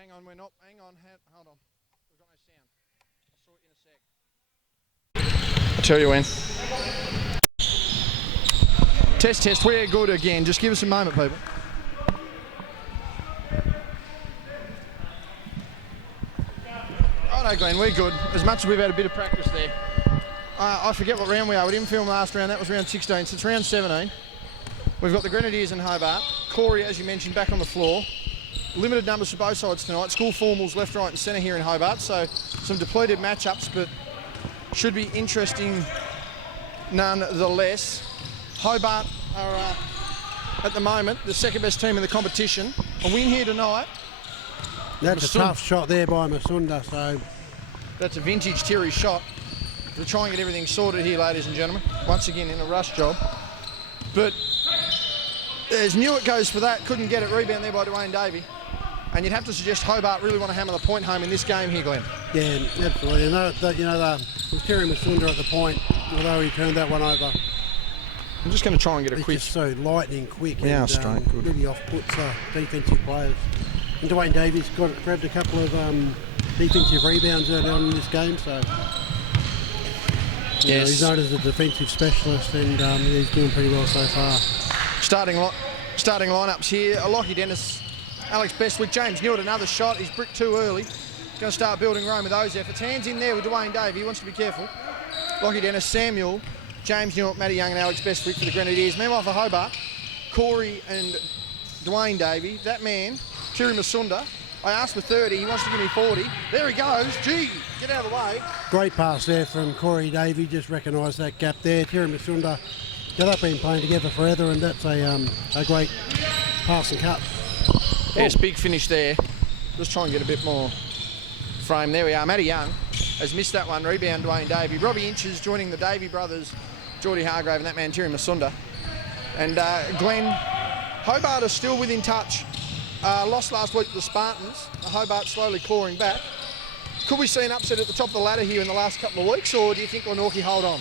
Hang on, we're not. Hang on, hold on. We've got no sound. I'll sort it in a sec. I'll tell you when. Test, we're good again. Just give us a moment, people. Oh no, Glenn, we're good. As much as we've had a bit of practice there. I forget what round we are. We didn't film last round. That was round 16, so it's round 17. We've got the Grenadiers and Hobart. Corey, as you mentioned, back on the floor. Limited numbers for both sides tonight. School formals left, right and centre here in Hobart, so some depleted matchups, but should be interesting nonetheless. Hobart are, at the moment, the second best team in the competition. A win here tonight. That's a tough shot there by Masunda, so... That's a vintage Terry shot. We'll try and get everything sorted here, ladies and gentlemen. Once again, in a rush job. But as Newitt goes for that, couldn't get it. Rebound there by Dwayne Davey. And you'd have to suggest Hobart really want to hammer the point home in this game here, Glenn. Yeah, absolutely. And it was Terry Masunda at the point, although he turned that one over. I'm just going to try and get a quick... Just so lightning quick yeah, and straight, good. Really off-puts defensive players. And Dwayne Davies grabbed a couple of defensive rebounds early on in this game, so yes. He's known as a defensive specialist, and he's doing pretty well so far. Starting lineups here: Lockie Dennis, Alex Bestwick, James Newitt. Another shot. He's bricked too early. Going to start building Rome with those efforts. Hands in there with Dwayne Davey. He wants to be careful. Lockie Dennis, Samuel, James Newitt, Matty Young, and Alex Bestwick for the Grenadiers. Meanwhile for Hobart, Corey and Dwayne Davey. That man, Terry Masunda. I asked for 30, he wants to give me 40. There he goes. Gee, get out of the way. Great pass there from Corey Davey, just recognised that gap there. Terry Masunda, they've been playing together forever, and that's a great pass and cut. Yes, big finish there. Just try and get a bit more frame. There we are. Matty Young has missed that one. Rebound Dwayne Davey. Robbie Inches joining the Davey brothers, Geordie Hargrave and that man Terry Masunda. And Glenn, Hobart are still within touch. Lost last week to the Spartans. Hobart slowly clawing back. Could we see an upset at the top of the ladder here in the last couple of weeks, or do you think Glenorchy hold on?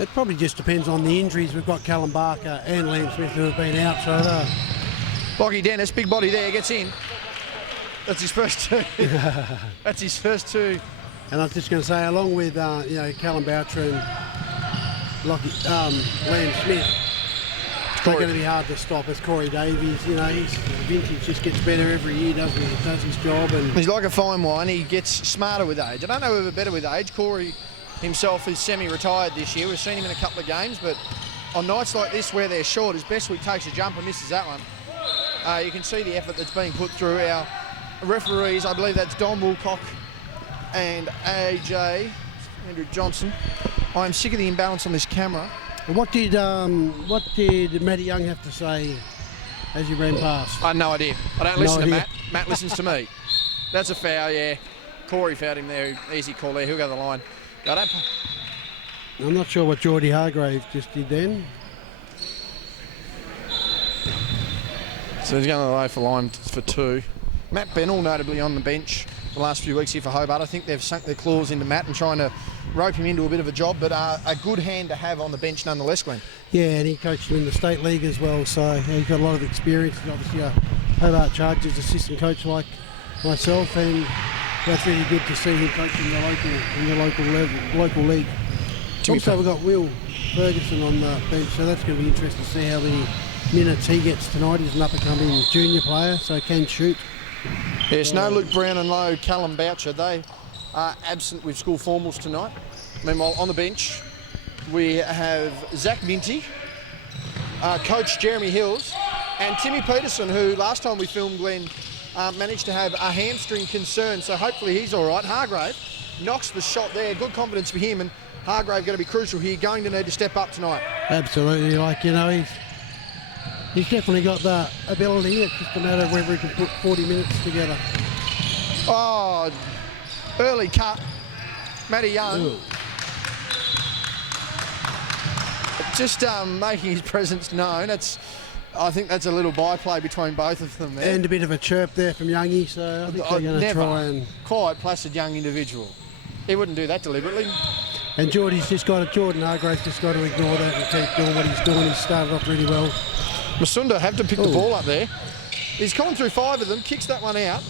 It probably just depends on the injuries. We've got Callum Barker and Liam Smith who have been out, so... Lockie Dennis, big body there, gets in. That's his first two. That's his first two. And I was just going to say, along with Callum Boucher and Liam Smith, it's going to be hard to stop. It's Corey Davies. His vintage just gets better every year, doesn't he? He does his job. And he's like a fine wine. He gets smarter with age. I don't know whether better with age. Corey himself is semi-retired this year. We've seen him in a couple of games, but on nights like this where they're short, as Bestwick takes a jump and misses that one, you can see the effort that's being put through. Our referees, I believe that's Don Woolcock and AJ, Andrew Johnson. I'm sick of the imbalance on this camera. What did Matty Young have to say as he ran past? I had no idea. I don't listen to Matt. Matt listens to me. That's a foul, yeah. Corey fouled him there. Easy call there. He'll go to the line. I'm not sure what Geordie Hargrave just did then. So he's going to the line for line for two. Matt Bennell notably on the bench the last few weeks here for Hobart. I think they've sunk their claws into Matt and trying to rope him into a bit of a job, but a good hand to have on the bench nonetheless, Glenn. Yeah, and he coached him in the State League as well, so he's got a lot of experience. He's obviously a Hobart Chargers assistant coach like myself, and that's really good to see him coaching in the local league. Also, we've got Will Ferguson on the bench, so that's going to be interesting to see how many minutes he gets tonight. He's an up-and-coming junior player, so can shoot. Yes, no Luke Brown and no Callum Boucher. They are absent with school formals tonight. Meanwhile, on the bench, we have Zach Minty, Coach Jeremy Hills, and Timmy Peterson, who last time we filmed, Glenn, managed to have a hamstring concern, so hopefully he's all right. Hargrave knocks the shot there. Good confidence for him, and Hargrave going to be crucial here, going to need to step up tonight. Absolutely, he's definitely got the ability. It's just a matter of whether he can put 40 minutes together. Oh, early cut. Matty Young. Ooh. Just making his presence known. I think that's a little byplay between both of them there. And a bit of a chirp there from Youngie, so I think they're going to try and... Quiet, placid young individual. He wouldn't do that deliberately. And Jordan Hargrave's just got to ignore that and keep doing what he's doing. He's started off really well. Masunda have to pick the ball up there. He's gone through 5 of them, kicks that one out.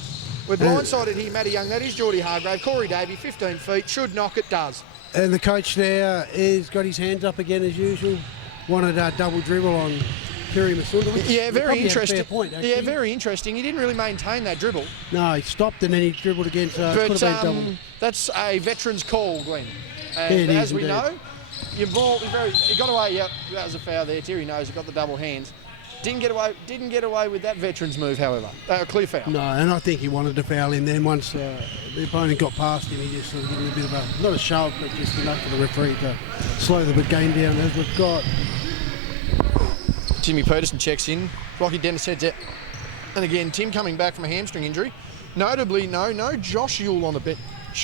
We're blindsided here, Matty Young. That is Geordie Hargrave. Corey Davey, 15 feet. Should knock it, does. And the coach there has got his hands up again as usual. Wanted a double dribble on Terry Masunda. Yeah, very interesting. Fair point, yeah, very interesting. He didn't really maintain that dribble. No, he stopped and then he dribbled again, so but, it could have been double. That's a veteran's call, Glenn. And it as is, we indeed. know, your ball, he got away. Yep, that was a foul there. Terry knows he got the double hands. Didn't get away with that veteran's move, however. A clear foul. No, and I think he wanted to foul him then. Once the opponent got past him, he just sort of gave him a bit of a, not a shove, but just enough for the referee to slow the game down as we've got. Timmy Peterson checks in. Rocky Dennis heads out. And again, Tim coming back from a hamstring injury. Notably, no Josh Yule on the bench,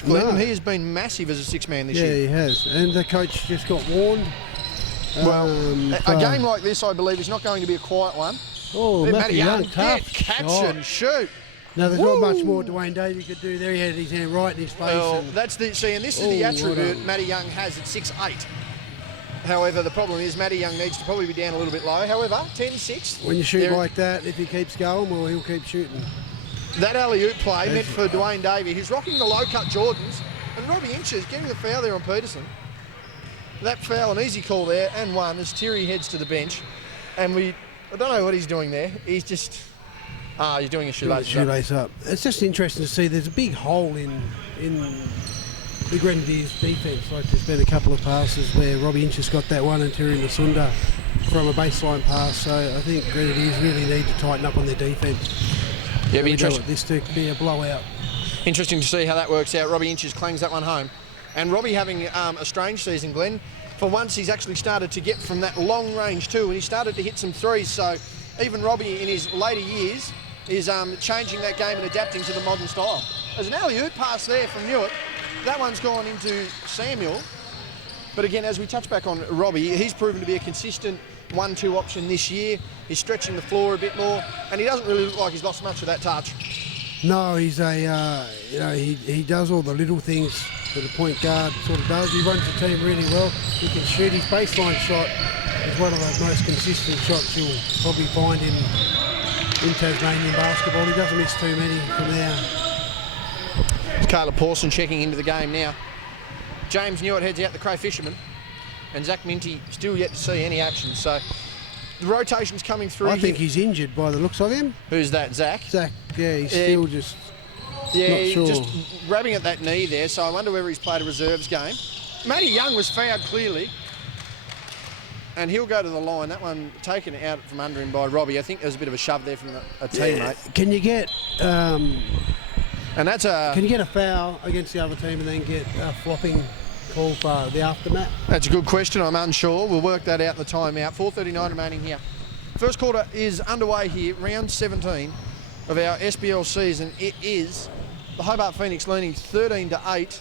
Glenn, No. and he has been massive as a six-man this year. Yeah, he has. And the coach just got warned. Well, a game like this, I believe, is not going to be a quiet one. Oh, Matty Young, tough catch shot. and shoot. No, there's not much more Dwayne Davey could do there. He had his hand right in his face. Well, and that's the and this is the attribute Matty Young has at 6'8". However, the problem is Matty Young needs to probably be down a little bit low. However, 10-6. when you shoot like that, if he keeps going, well, he'll keep shooting. That alley-oop play meant for Dwayne Davey, who's rocking the low-cut Jordans, and Robbie Inches getting the foul there on Peterson. That foul, an easy call there, and one as Terry heads to the bench. And I don't know what he's doing there. He's just, he's doing a shoelace up. It's just interesting to see there's a big hole in the Grenadiers defence. Like there's been a couple of passes where Robbie Inches got that one and Terry Masunda from a baseline pass. So I think Grenadiers really need to tighten up on their defence. Yeah, be interesting. This to be a blowout. Interesting to see how that works out. Robbie Inches clangs that one home. And Robbie having a strange season, Glenn. For once, he's actually started to get from that long range too, and he started to hit some threes. So even Robbie in his later years is changing that game and adapting to the modern style. There's an alley-oop pass there from Newitt. That one's gone into Samuel. But again, as we touch back on Robbie, he's proven to be a consistent 1-2 option this year. He's stretching the floor a bit more, and he doesn't really look like he's lost much of that touch. No, he's he does all the little things that a point guard sort of does. He runs the team really well. He can shoot. His baseline shot is one of the most consistent shots you'll probably find in Tasmanian basketball. He doesn't miss too many from there. It's Caleb Pawson checking into the game now. James Newitt heads out the Crow Fisherman, and Zach Minty still yet to see any action. So the rotation's coming through. I think he's injured by the looks of him. Who's that, Zach? Zach, yeah, he's still just not sure. Just grabbing at that knee there, so I wonder whether he's played a reserves game. Matty Young was fouled clearly, and he'll go to the line. That one taken out from under him by Robbie. I think there's a bit of a shove there from a teammate. Can you get and that's can you get a foul against the other team and then get a flopping call for the aftermath? That's a good question. I'm unsure. We'll work that out in the timeout. 4:39 remaining here. First quarter is underway here, round 17 of our SBL season. It is the Hobart Phoenix leading 13-8,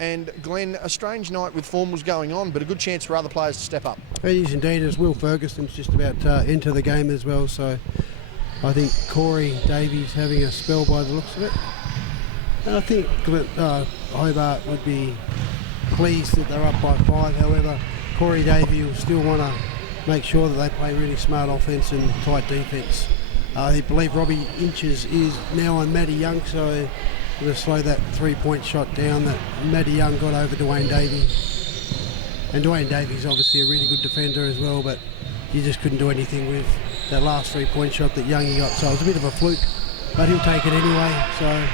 and Glenn, a strange night with formals going on, but a good chance for other players to step up. It is indeed, as Will Ferguson's just about to enter the game as well, so I think Corey Davies having a spell by the looks of it. And I think Hobart would be pleased that they're up by 5. However, Corey Davies will still want to make sure that they play really smart offence and tight defence. I believe Robbie Inches is now on Matty Young, so I'm going to slow that 3-point shot down that Matty Young got over Dwayne Davies. And Dwayne Davies obviously a really good defender as well, but you just couldn't do anything with that last 3-point shot that Youngie got. So it was a bit of a fluke, but he'll take it anyway. So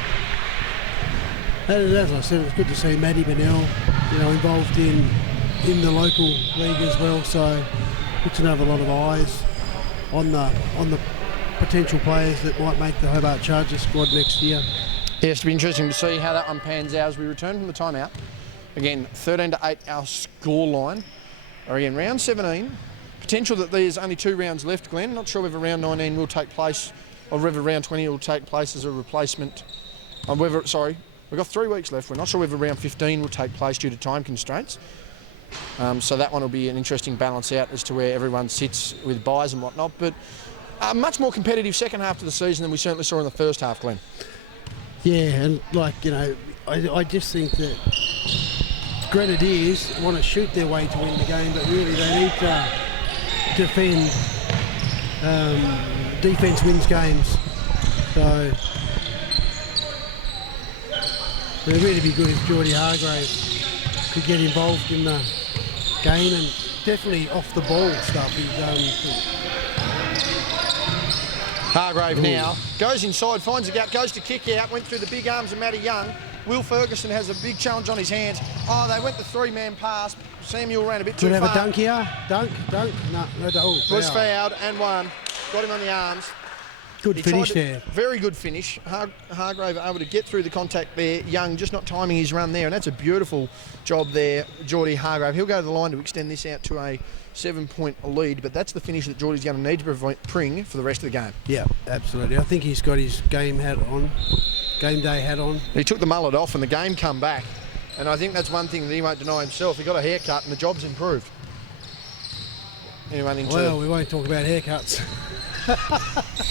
as I said, it's good to see Matty Bennell, involved in the local league as well. So good to have a lot of eyes on the potential players that might make the Hobart Chargers squad next year. Yes, it'll be interesting to see how that one pans out as we return from the timeout. Again, 13-8 our score line. Or again, round 17. Potential that there's only 2 rounds left, Glenn. Not sure whether round 19 will take place or whether round 20 will take place as a replacement. We've got 3 weeks left. We're not sure whether round 15 will take place due to time constraints. So that one will be an interesting balance out as to where everyone sits with buys and whatnot. But a much more competitive second half to the season than we certainly saw in the first half, Glenn. Yeah, and I just think that Grenadiers want to shoot their way to win the game, but really they need to defend. Defence wins games. So It'd really be good if Geordie Hargrave could get involved in the game and definitely off the ball stuff. Hargrave now goes inside, finds a gap, goes to kick out, went through the big arms of Matty Young. Will Ferguson has a big challenge on his hands. Oh, they went the three-man pass. Samuel ran a bit too far. Could have a dunk here. Dunk. No, Was fouled and won. Got him on the arms. Good finish there. Very good finish. Hargrave able to get through the contact there. Young just not timing his run there, and that's a beautiful job there, Geordie Hargrave. He'll go to the line to extend this out to a 7-point lead, but that's the finish that Geordie's going to need to bring for the rest of the game. Yeah, absolutely. I think he's got his game day hat on. He took the mullet off and the game come back, and I think that's one thing that he won't deny himself. He got a haircut and the job's improved. Anyone into... Well, we won't talk about haircuts.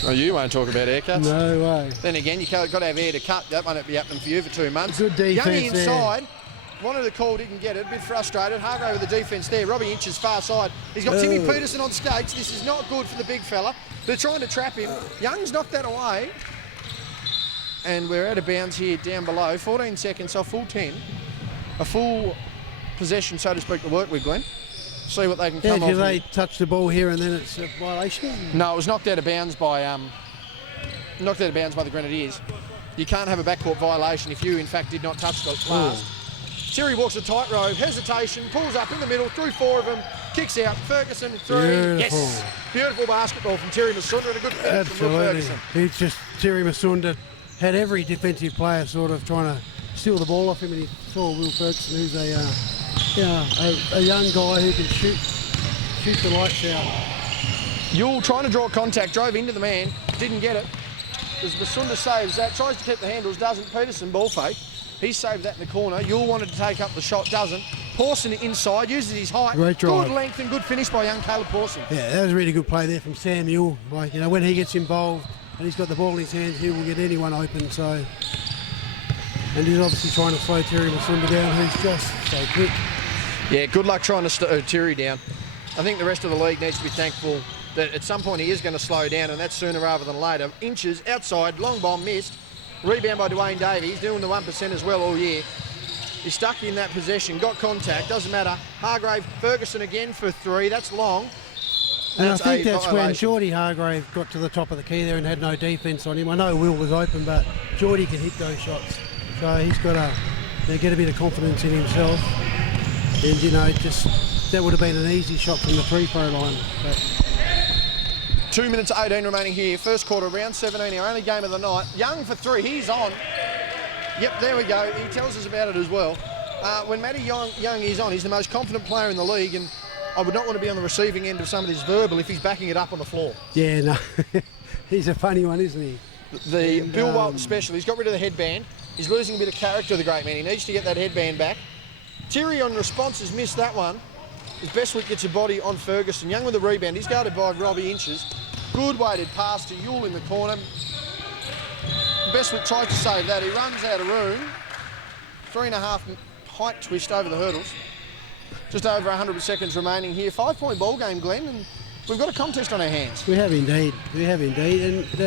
Oh, you won't talk about haircuts? No way. Then again, you've got to have hair to cut. That won't be happening for you for 2 months. Good defence Youngie inside. there. Wanted the call, didn't get it. A bit frustrated. Hargrave with the defence there. Robbie Inches far side. He's got Timmy Peterson on skates. This is not good for the big fella. They're trying to trap him. Young's knocked that away. And we're out of bounds here down below. 14 seconds off full 10. A full possession, so to speak, to work with, Glenn. See what they can come off. Yeah, they touch the ball here and then it's a violation? No, it was knocked out of bounds by the Grenadiers. You can't have a backcourt violation if you, in fact, did not touch the last. Terry walks a tightrope, hesitation, pulls up in the middle, through 4 of them, kicks out. Ferguson, 3. Beautiful. Yes! Beautiful basketball from Terry Masunda and a good finish from Will Ferguson. Terry Masunda had every defensive player sort of trying to steal the ball off him, and he saw Will Ferguson, who's a young guy who can shoot the lights out. Yule trying to draw contact, drove into the man, didn't get it. As Masunda saves that, tries to keep the handles, doesn't. Peterson ball fake. He saved that in the corner. Yule wanted to take up the shot, doesn't. Pawson inside, uses his height. Great drive. Good length and good finish by young Caleb Pawson. Yeah, that was a really good play there from Sam Yule. Like, when he gets involved and he's got the ball in his hands, he will get anyone open. So, and he's obviously trying to slow Terry Masunda down, who's just so quick. Yeah, good luck trying to slow Terry down. I think the rest of the league needs to be thankful that at some point he is going to slow down, and that's sooner rather than later. Inches outside, long bomb missed. Rebound by Dwayne Davies, doing the 1% as well all year. He's stuck in that possession, got contact, doesn't matter. Hargrave, Ferguson again for 3, that's long. And I think that's when Geordie Hargrave got to the top of the key there and had no defence on him. I know Will was open, but Geordie can hit those shots. So he's got to get a bit of confidence in himself. And, that would have been an easy shot from the free throw line. But 2 minutes 18 remaining here. First quarter, round 17, our only game of the night. Young for 3, he's on. Yep, there we go. He tells us about it as well. When Matty Young is on, he's the most confident player in the league, and I would not want to be on the receiving end of some of this verbal if he's backing it up on the floor. Yeah, no. He's a funny one, isn't he? The Bill Walton special, he's got rid of the headband. He's losing a bit of character, the great man. He needs to get that headband back. Terry on response has missed that one. As Bestwick gets a body on Ferguson. Young with the rebound. He's guarded by Robbie Inches. Good weighted pass to Yule in the corner. Bestwick tries to save that. He runs out of room. 3.5 height twist over the hurdles. Just over 100 seconds remaining here. 5-point ball game, Glenn, and we've got a contest on our hands. We have indeed. And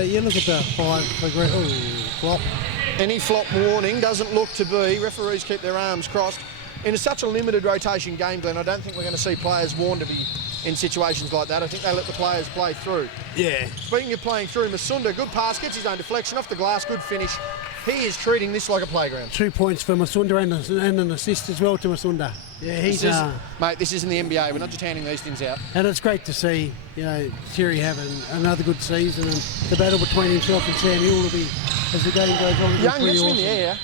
you look at the 5 for flop. Any flop warning doesn't look to be. Referees keep their arms crossed. In such a limited rotation game, Glenn, I don't think we're going to see players warned to be in situations like that. I think they let the players play through. Yeah. Speaking of playing through, Masunda, good pass, gets his own deflection off the glass, good finish. He is treating this like a playground. 2 points for Masunda and an assist as well to Masunda. Yeah, he's mate, this isn't the NBA. We're not just handing these things out. And it's great to see, Terry having another good season, and the battle between himself and Sam Yule will be, as the game goes on. Young gets him in the air,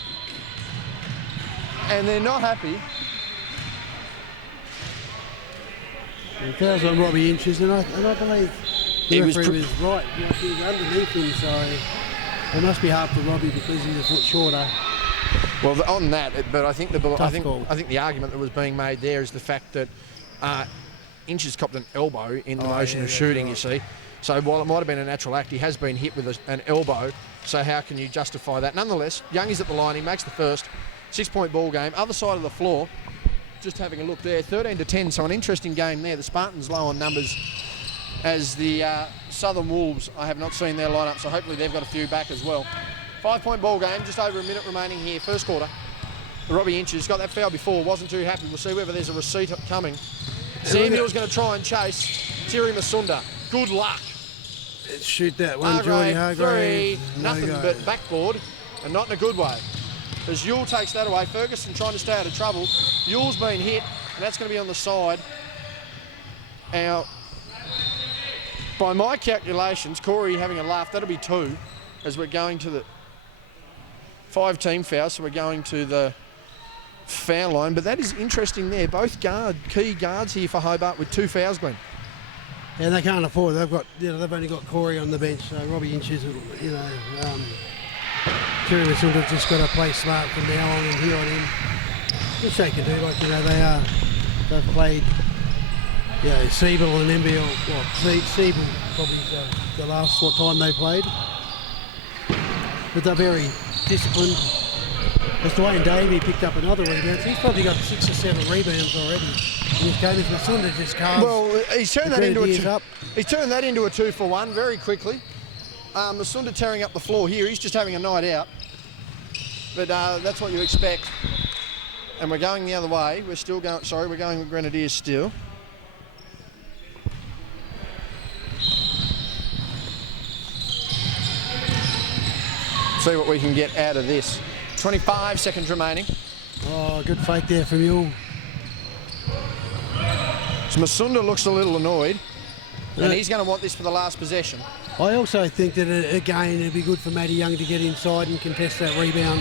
and they're not happy. And fouls on Robbie Inches, and I believe the referee was right. He was underneath him, so it must be hard for Robbie because he's a foot shorter. Well, on that, but I think the argument that was being made there is the fact that Inches copped an elbow in the motion of shooting. Right. You see, so while it might have been a natural act, he has been hit with an elbow. So how can you justify that? Nonetheless, Young is at the line. He makes the first 6-point ball game. Other side of the floor. Just having a look there, 13-10, so an interesting game there. The Spartans low on numbers as the Southern Wolves, I have not seen their lineup, so hopefully they've got a few back as well. 5-point ball game, just over a minute remaining here, first quarter. Robbie Inches got that foul before, wasn't too happy. We'll see whether there's a receipt coming. Samuel's going to try and chase Thierry Masunda. Good luck. Shoot that one, Geordie Hargrave. Three, nothing but backboard, and not in a good way. As Yule takes that away, Ferguson trying to stay out of trouble. Yule's been hit, and that's going to be on the side. Now, by my calculations, Corey having a laugh, that'll be 2, as we're going to the 5-team foul, so we're going to the foul line. But that is interesting there. Both key guards here for Hobart with 2 fouls, Glenn. Yeah, they can't afford it. They've only got Corey on the bench, so Robbie Inches, Thierry Masunda just got to play smart from now on and here on in. Which they can do, they've played, Siebel and NBL. Well, Siebel probably the last time they played. But they're very disciplined. As Dwayne Davey picked up another rebound, so he's probably got 6 or 7 rebounds already in this game. If Masunda just carves. Well, he's turned that into a 2-for-1 very quickly. Masunda tearing up the floor here. He's just having a night out. But that's what you expect. And we're going the other way. We're going with Grenadiers still. See what we can get out of this. 25 seconds remaining. Oh, good fake there from you. So Masunda looks a little annoyed. And he's going to want this for the last possession. I also think that, again, it'd be good for Matty Young to get inside and contest that rebound.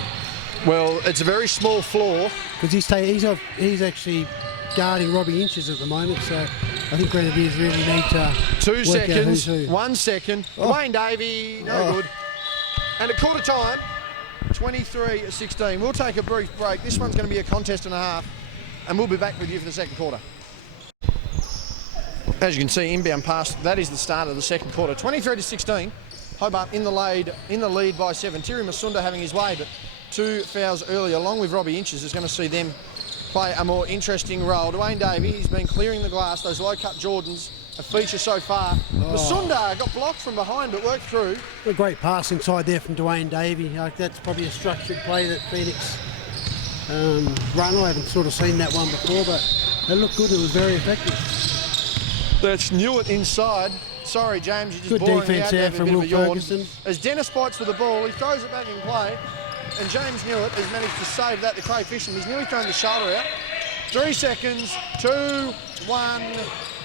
Well, it's a very small floor. Because he's actually guarding Robbie Inches at the moment, so I think Grenadiers really need to 2 seconds, who. 1 second. Oh. Wayne Davey, no good. And at quarter time, 23-16. We'll take a brief break. This one's going to be a contest and a half, and we'll be back with you for the second quarter. As you can see, inbound pass, that is the start of the second quarter. 23-16, Hobart in the lead by 7. Thierry Masunda having his way, but 2 fouls early, along with Robbie Inches, is going to see them play a more interesting role. Dwayne Davey, he's been clearing the glass. Those low-cut Jordans, a feature so far. Masunda got blocked from behind, but worked through. A great pass inside there from Dwayne Davey. That's probably a structured play that Phoenix run. I haven't sort of seen that one before, but it looked good. It was very effective. That's Newitt inside. Sorry, James, you're just good boring defence me out there from Will Ferguson. As Dennis fights for the ball, he throws it back in play, and James Newitt has managed to save that, the crayfish, and he's nearly thrown the shoulder out. 3 seconds, 2, 1.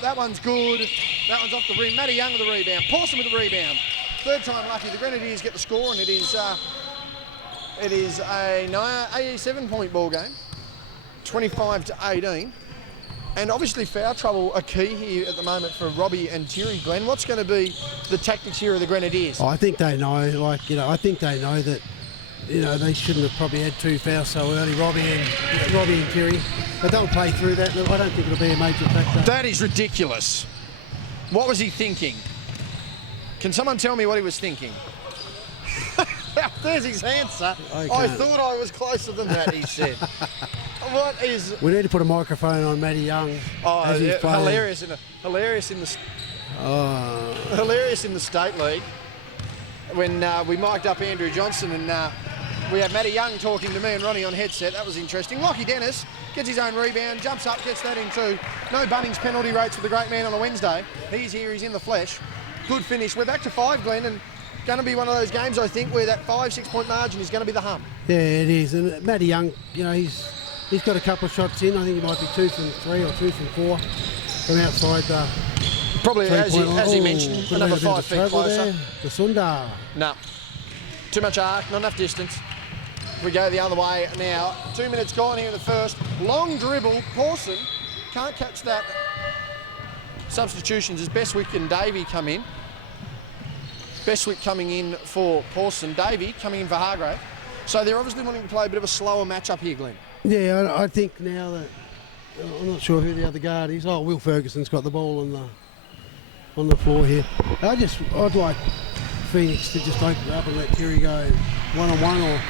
That one's good. That one's off the rim. Matty Young with the rebound. Pawson with the rebound. Third time lucky. The Grenadiers get the score, and it is a 7-point ball game, 25-18. And obviously foul trouble a key here at the moment for Robbie and Thierry. Glenn, what's going to be the tactics here of the Grenadiers? I think they know, I think they know that, they shouldn't have probably had 2 fouls so early, Robbie and Thierry. But they'll play through that. I don't think it'll be a major factor. That is ridiculous. What was he thinking? Can someone tell me what he was thinking? There's his answer. I thought I was closer than that, he said. What is... We need to put a microphone on Matty Young. Oh, yeah, hilarious in the State League when we mic'd up Andrew Johnson and we have Matty Young talking to me and Ronnie on headset. That was interesting. Lockie Dennis gets his own rebound, jumps up, gets that in too. No Bunnings penalty rates for the great man on a Wednesday. He's here, he's in the flesh. Good finish. We're back to 5, Glenn, and going to be one of those games, I think, where that 5-6 point margin is going to be the hum. Yeah, it is. And Matty Young, he's got a couple of shots in. I think he might be 2 from 3 or 2 from 4 from outside the... Probably, as he mentioned, another 5 feet closer. Masunda. No. Too much arc, not enough distance. We go the other way now. 2 minutes gone here in the first. Long dribble. Pawson can't catch that. Substitutions as Bestwick and Davey come in. Bestwick coming in for Pawson. Davey coming in for Hargrave. So they're obviously wanting to play a bit of a slower match-up here, Glenn. Yeah, I think now that... I'm not sure who the other guard is. Oh, Will Ferguson's got the ball on the floor here. I'd like Phoenix to just open it up and let Thierry go one-on-one,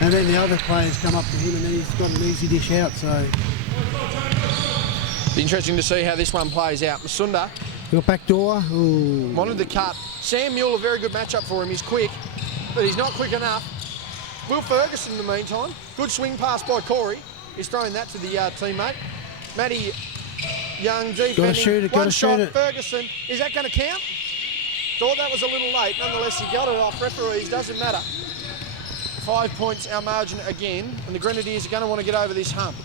and then the other players come up to him and then he's got an easy dish out, so... Be interesting to see how this one plays out. Masunda. Got back door. Ooh. Wanted the cut. Sam Mule, a very good matchup for him. He's quick, but he's not quick enough. Will Ferguson, in the meantime, good swing pass by Corey. He's throwing that to the teammate. Matty Young defending. Gotta shoot it, One gotta shot, shoot it. Ferguson. Is that going to count? Thought that was a little late. Nonetheless, he got it off. Referees, doesn't matter. 5 points our margin again, and the Grenadiers are going to want to get over this hump.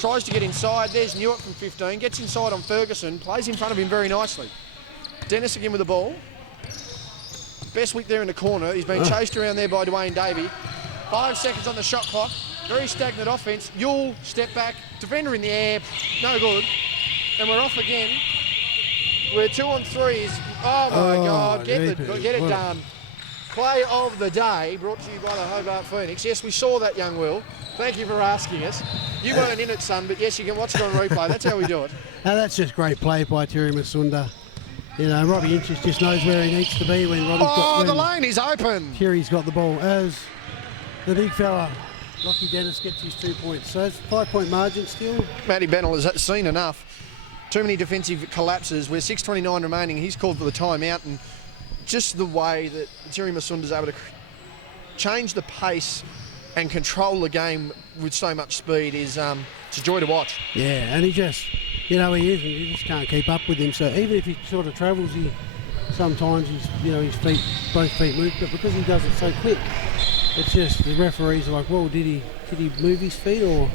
Tries to get inside. There's Newitt from 15. Gets inside on Ferguson. Plays in front of him very nicely. Dennis again with the ball. Bestwick there in the corner. He's been chased around there by Dwayne Davey. 5 seconds on the shot clock. Very stagnant offence. Yule, step back. Defender in the air. No good. And we're off again. We're 2 on 3s. Oh my God. Get it done. Play of the day brought to you by the Hobart Phoenix. Yes, we saw that, young Will. Thank you for asking us. You weren't in it, son, but yes, you can watch it on replay. That's how we do it. Now that's just great play by Terry Masunda. You know, Robbie Inches just knows where he needs to be when the lane is open. Terry's got the ball. As the big fella, Lockie Dennis, gets his 2 points. So it's 5 point margin still. Matty Bennell has seen enough. Too many defensive collapses. We're 6:29 remaining. He's called for the timeout, and just the way that Terry Masunda's able to change the pace and control the game with so much speed is it's a joy to watch. Yeah, and he just, you know, you just can't keep up with him. So even if he sort of travels, sometimes his feet, both feet move, but because he does it so quick, it's just the referees are like, well, did he move his feet or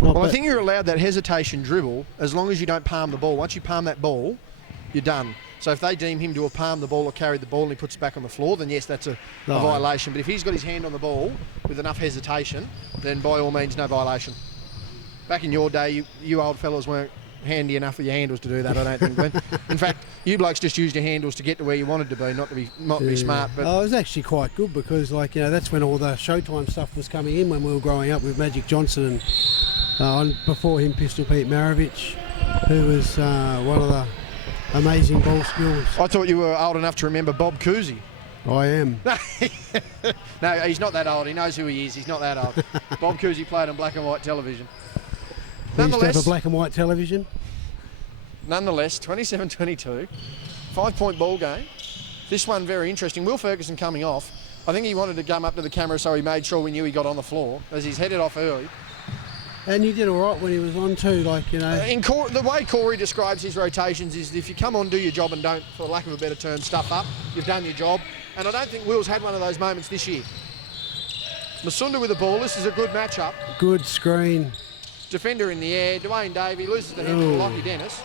not? Well, I think you're allowed that hesitation dribble as long as you don't palm the ball. Once you palm that ball, you're done. So if they deem him to have palmed the ball or carried the ball and he puts it back on the floor, then yes, that's a violation. But if he's got his hand on the ball with enough hesitation, then by all means, no violation. Back in your day, you old fellas weren't handy enough with your handles to do that, I don't think, Glenn. In fact, you blokes just used your handles to get to where you wanted to be, not to be smart. But it was actually quite good because, that's when all the Showtime stuff was coming in when we were growing up with Magic Johnson and before him, Pistol Pete Maravich, who was one of the amazing ball skills. I thought you were old enough to remember Bob Cousy. I am. No, he's not that old. He knows who he is. He's not that old. Bob Cousy played on black and white television. We used to have a black and white television. Nonetheless, 27-22, 5 point ball game. This one very interesting. Will Ferguson coming off. I think he wanted to come up to the camera so he made sure we knew he got on the floor as he's headed off early. And he did all right when he was on too, the way Corey describes his rotations is if you come on, do your job and don't, for lack of a better term, stuff up, you've done your job. And I don't think Will's had one of those moments this year. Masunda with the ball. This is a good matchup. Good screen. Defender in the air. Dwayne Davey loses the handle to Lockie Dennis.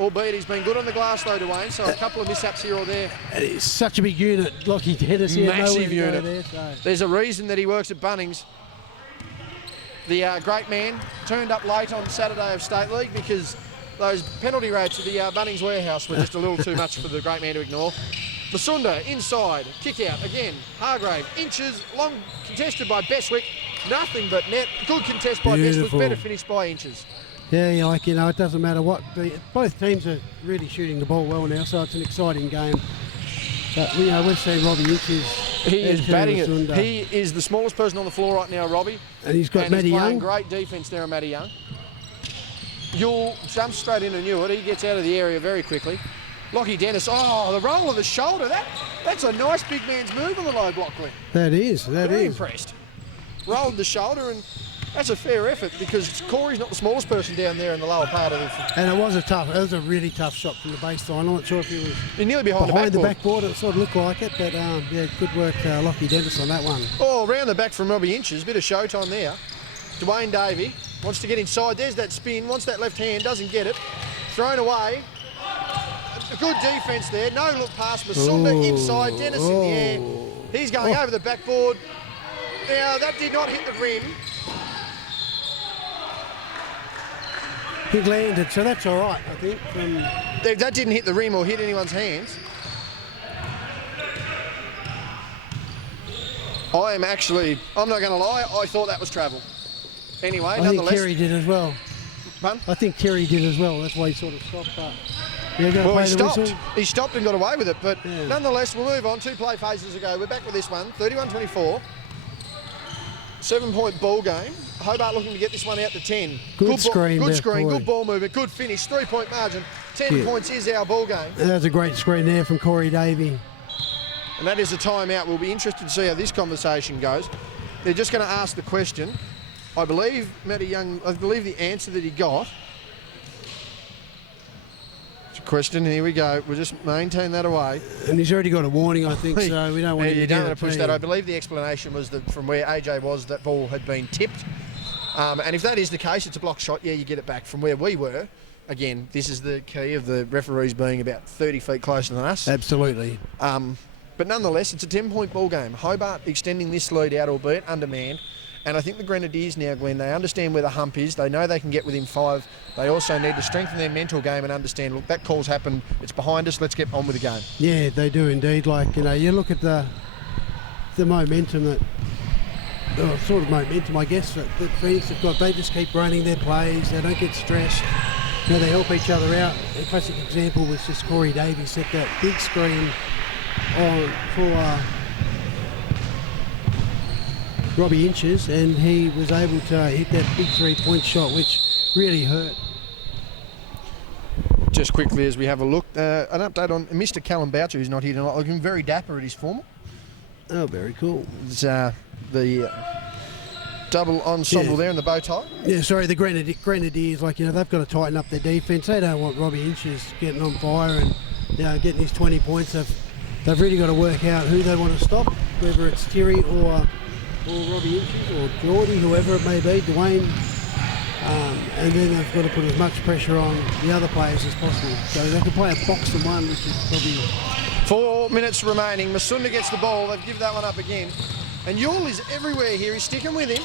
Albeit he's been good on the glass though, Dwayne, so a couple of mishaps here or there. And he's such a big unit, Lockie Dennis. Massive unit. There's a reason that he works at Bunnings. The great man turned up late on Saturday of State League because those penalty rates at the Bunnings warehouse were just a little too much for the great man to ignore. Masunda inside, kick out again. Hargrave, Inches, long contested by Bestwick. Nothing but net. Good contest by Bestwick, better finished by Inches. Yeah, it doesn't matter what. Both teams are really shooting the ball well now, so it's an exciting game. But, we've seen Robbie Inches. He is batting it. He is the smallest person on the floor right now, Robbie. And he's got Matty Young. Great defence there on Matty Young. Yule jumps straight into Newitt. He gets out of the area very quickly. Lockie Dennis, the roll of the shoulder. That's a nice big man's move on the low block, Glenn. That is. Very impressed. Rolled the shoulder, and that's a fair effort because Corey's not the smallest person down there in the lower part of it. And it was a really tough shot from the baseline. I'm not sure if he was nearly behind the backboard. It sort of looked like it, but good work, Lockie Dennis on that one. Round the back from Robbie Inches, bit of showtime there. Dwayne Davey wants to get inside. There's that spin. Wants that left hand, doesn't get it. Thrown away. A good defence there. No look past Masunda inside. Dennis in the air. He's going over the backboard. Now that did not hit the rim. He landed, so that's all right, I think. That didn't hit the rim or hit anyone's hands. I'm not going to lie, I thought that was travel. Anyway, nonetheless. I think Terry did as well. Pardon? I think Terry did as well. That's why he sort of stopped. He stopped. He stopped and got away with it. But nonetheless, we'll move on. 2 play phases ago. We're back with this one. 31-24. 7 point ball game. Hobart looking to get this one out to 10. Good screen, good ball movement, good finish. 3 point margin. 10 points is our ball game. That's a great screen there from Corey Davey. And that is a timeout. We'll be interested to see how this conversation goes. they're just going to ask the question. I believe Matty Young, I believe the answer that he got. It's a question, here we go. We'll just maintain that away. And he's already got a warning, I think, so we don't want you to don't want to push that. I believe the explanation was that from where AJ was, that ball had been tipped. And if that is the case, it's a block shot. Yeah, you get it back. From where we were, again, this is the key of the referees being about 30 feet closer than us. Absolutely. But nonetheless, it's a 10-point ball game. Hobart extending this lead out, albeit undermanned. And I think the Grenadiers now, Glenn, they understand where the hump is. They know they can get within 5. They also need to strengthen their mental game and understand, look, that call's happened. It's behind us. Let's get on with the game. Yeah, they do indeed. Like, you know, you look at the momentum that, sort of momentum, I guess, that Phoenix have got. They just keep running their plays. They don't get stressed. You know, they help each other out. A classic example was just Corey Davies set that big screen on for Robbie Inches, and he was able to hit that big 3-point shot, which really hurt. Just quickly as we have a look, an update on Mr. Callum Boucher, who's not here tonight, looking very dapper at his formal. Oh, very cool. It's the double ensemble there in the bow tie. Yeah, sorry, the Grenadiers, like, you know, they've got to tighten up their defence. They don't want Robbie Inches getting on fire and, you know, getting his 20 points. They've really got to work out who they want to stop, whether it's Terry or Robbie Inches or Geordie, whoever it may be, Dwayne. And then they've got to put as much pressure on the other players as possible. So they can play a box and one, which is probably... 4 minutes remaining. Masunda gets the ball. They've given that one up again. And Yule is everywhere here. He's sticking with him.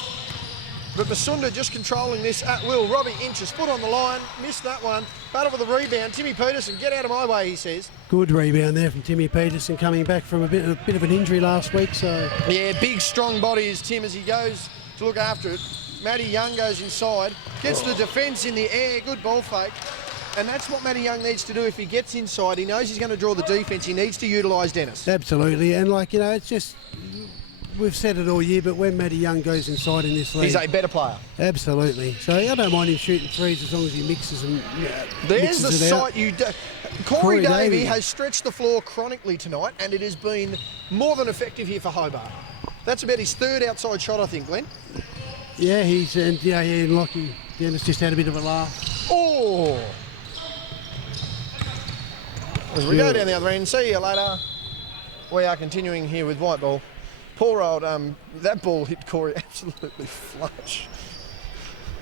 But Masunda just controlling this at will. Robbie Inches, foot on the line, missed that one. Battle for the rebound. Timmy Peterson, get out of my way, he says. Good rebound there from Timmy Peterson, coming back from a bit of an injury last week. So yeah, big strong body is Tim as he goes to look after it. Matty Young goes inside, gets the defence in the air, good ball fake. And that's what Matty Young needs to do. If he gets inside, he knows he's going to draw the defence. He needs to utilise Dennis. Absolutely, and like, you know, it's just... We've said it all year, but when Matty Young goes inside in this league... He's a better player. Absolutely. So I don't mind him shooting threes as long as he mixes them. There's the sight you do. Corey Davey Davey has stretched the floor chronically tonight, and it has been more than effective here for Hobart. That's about his 3rd outside shot, I think, Glenn. Yeah, and Lockie Dennis just had a bit of a laugh. Oh! As we go down the other end, see you later. We are continuing here with white ball. Poor old, that ball hit Corey absolutely flush.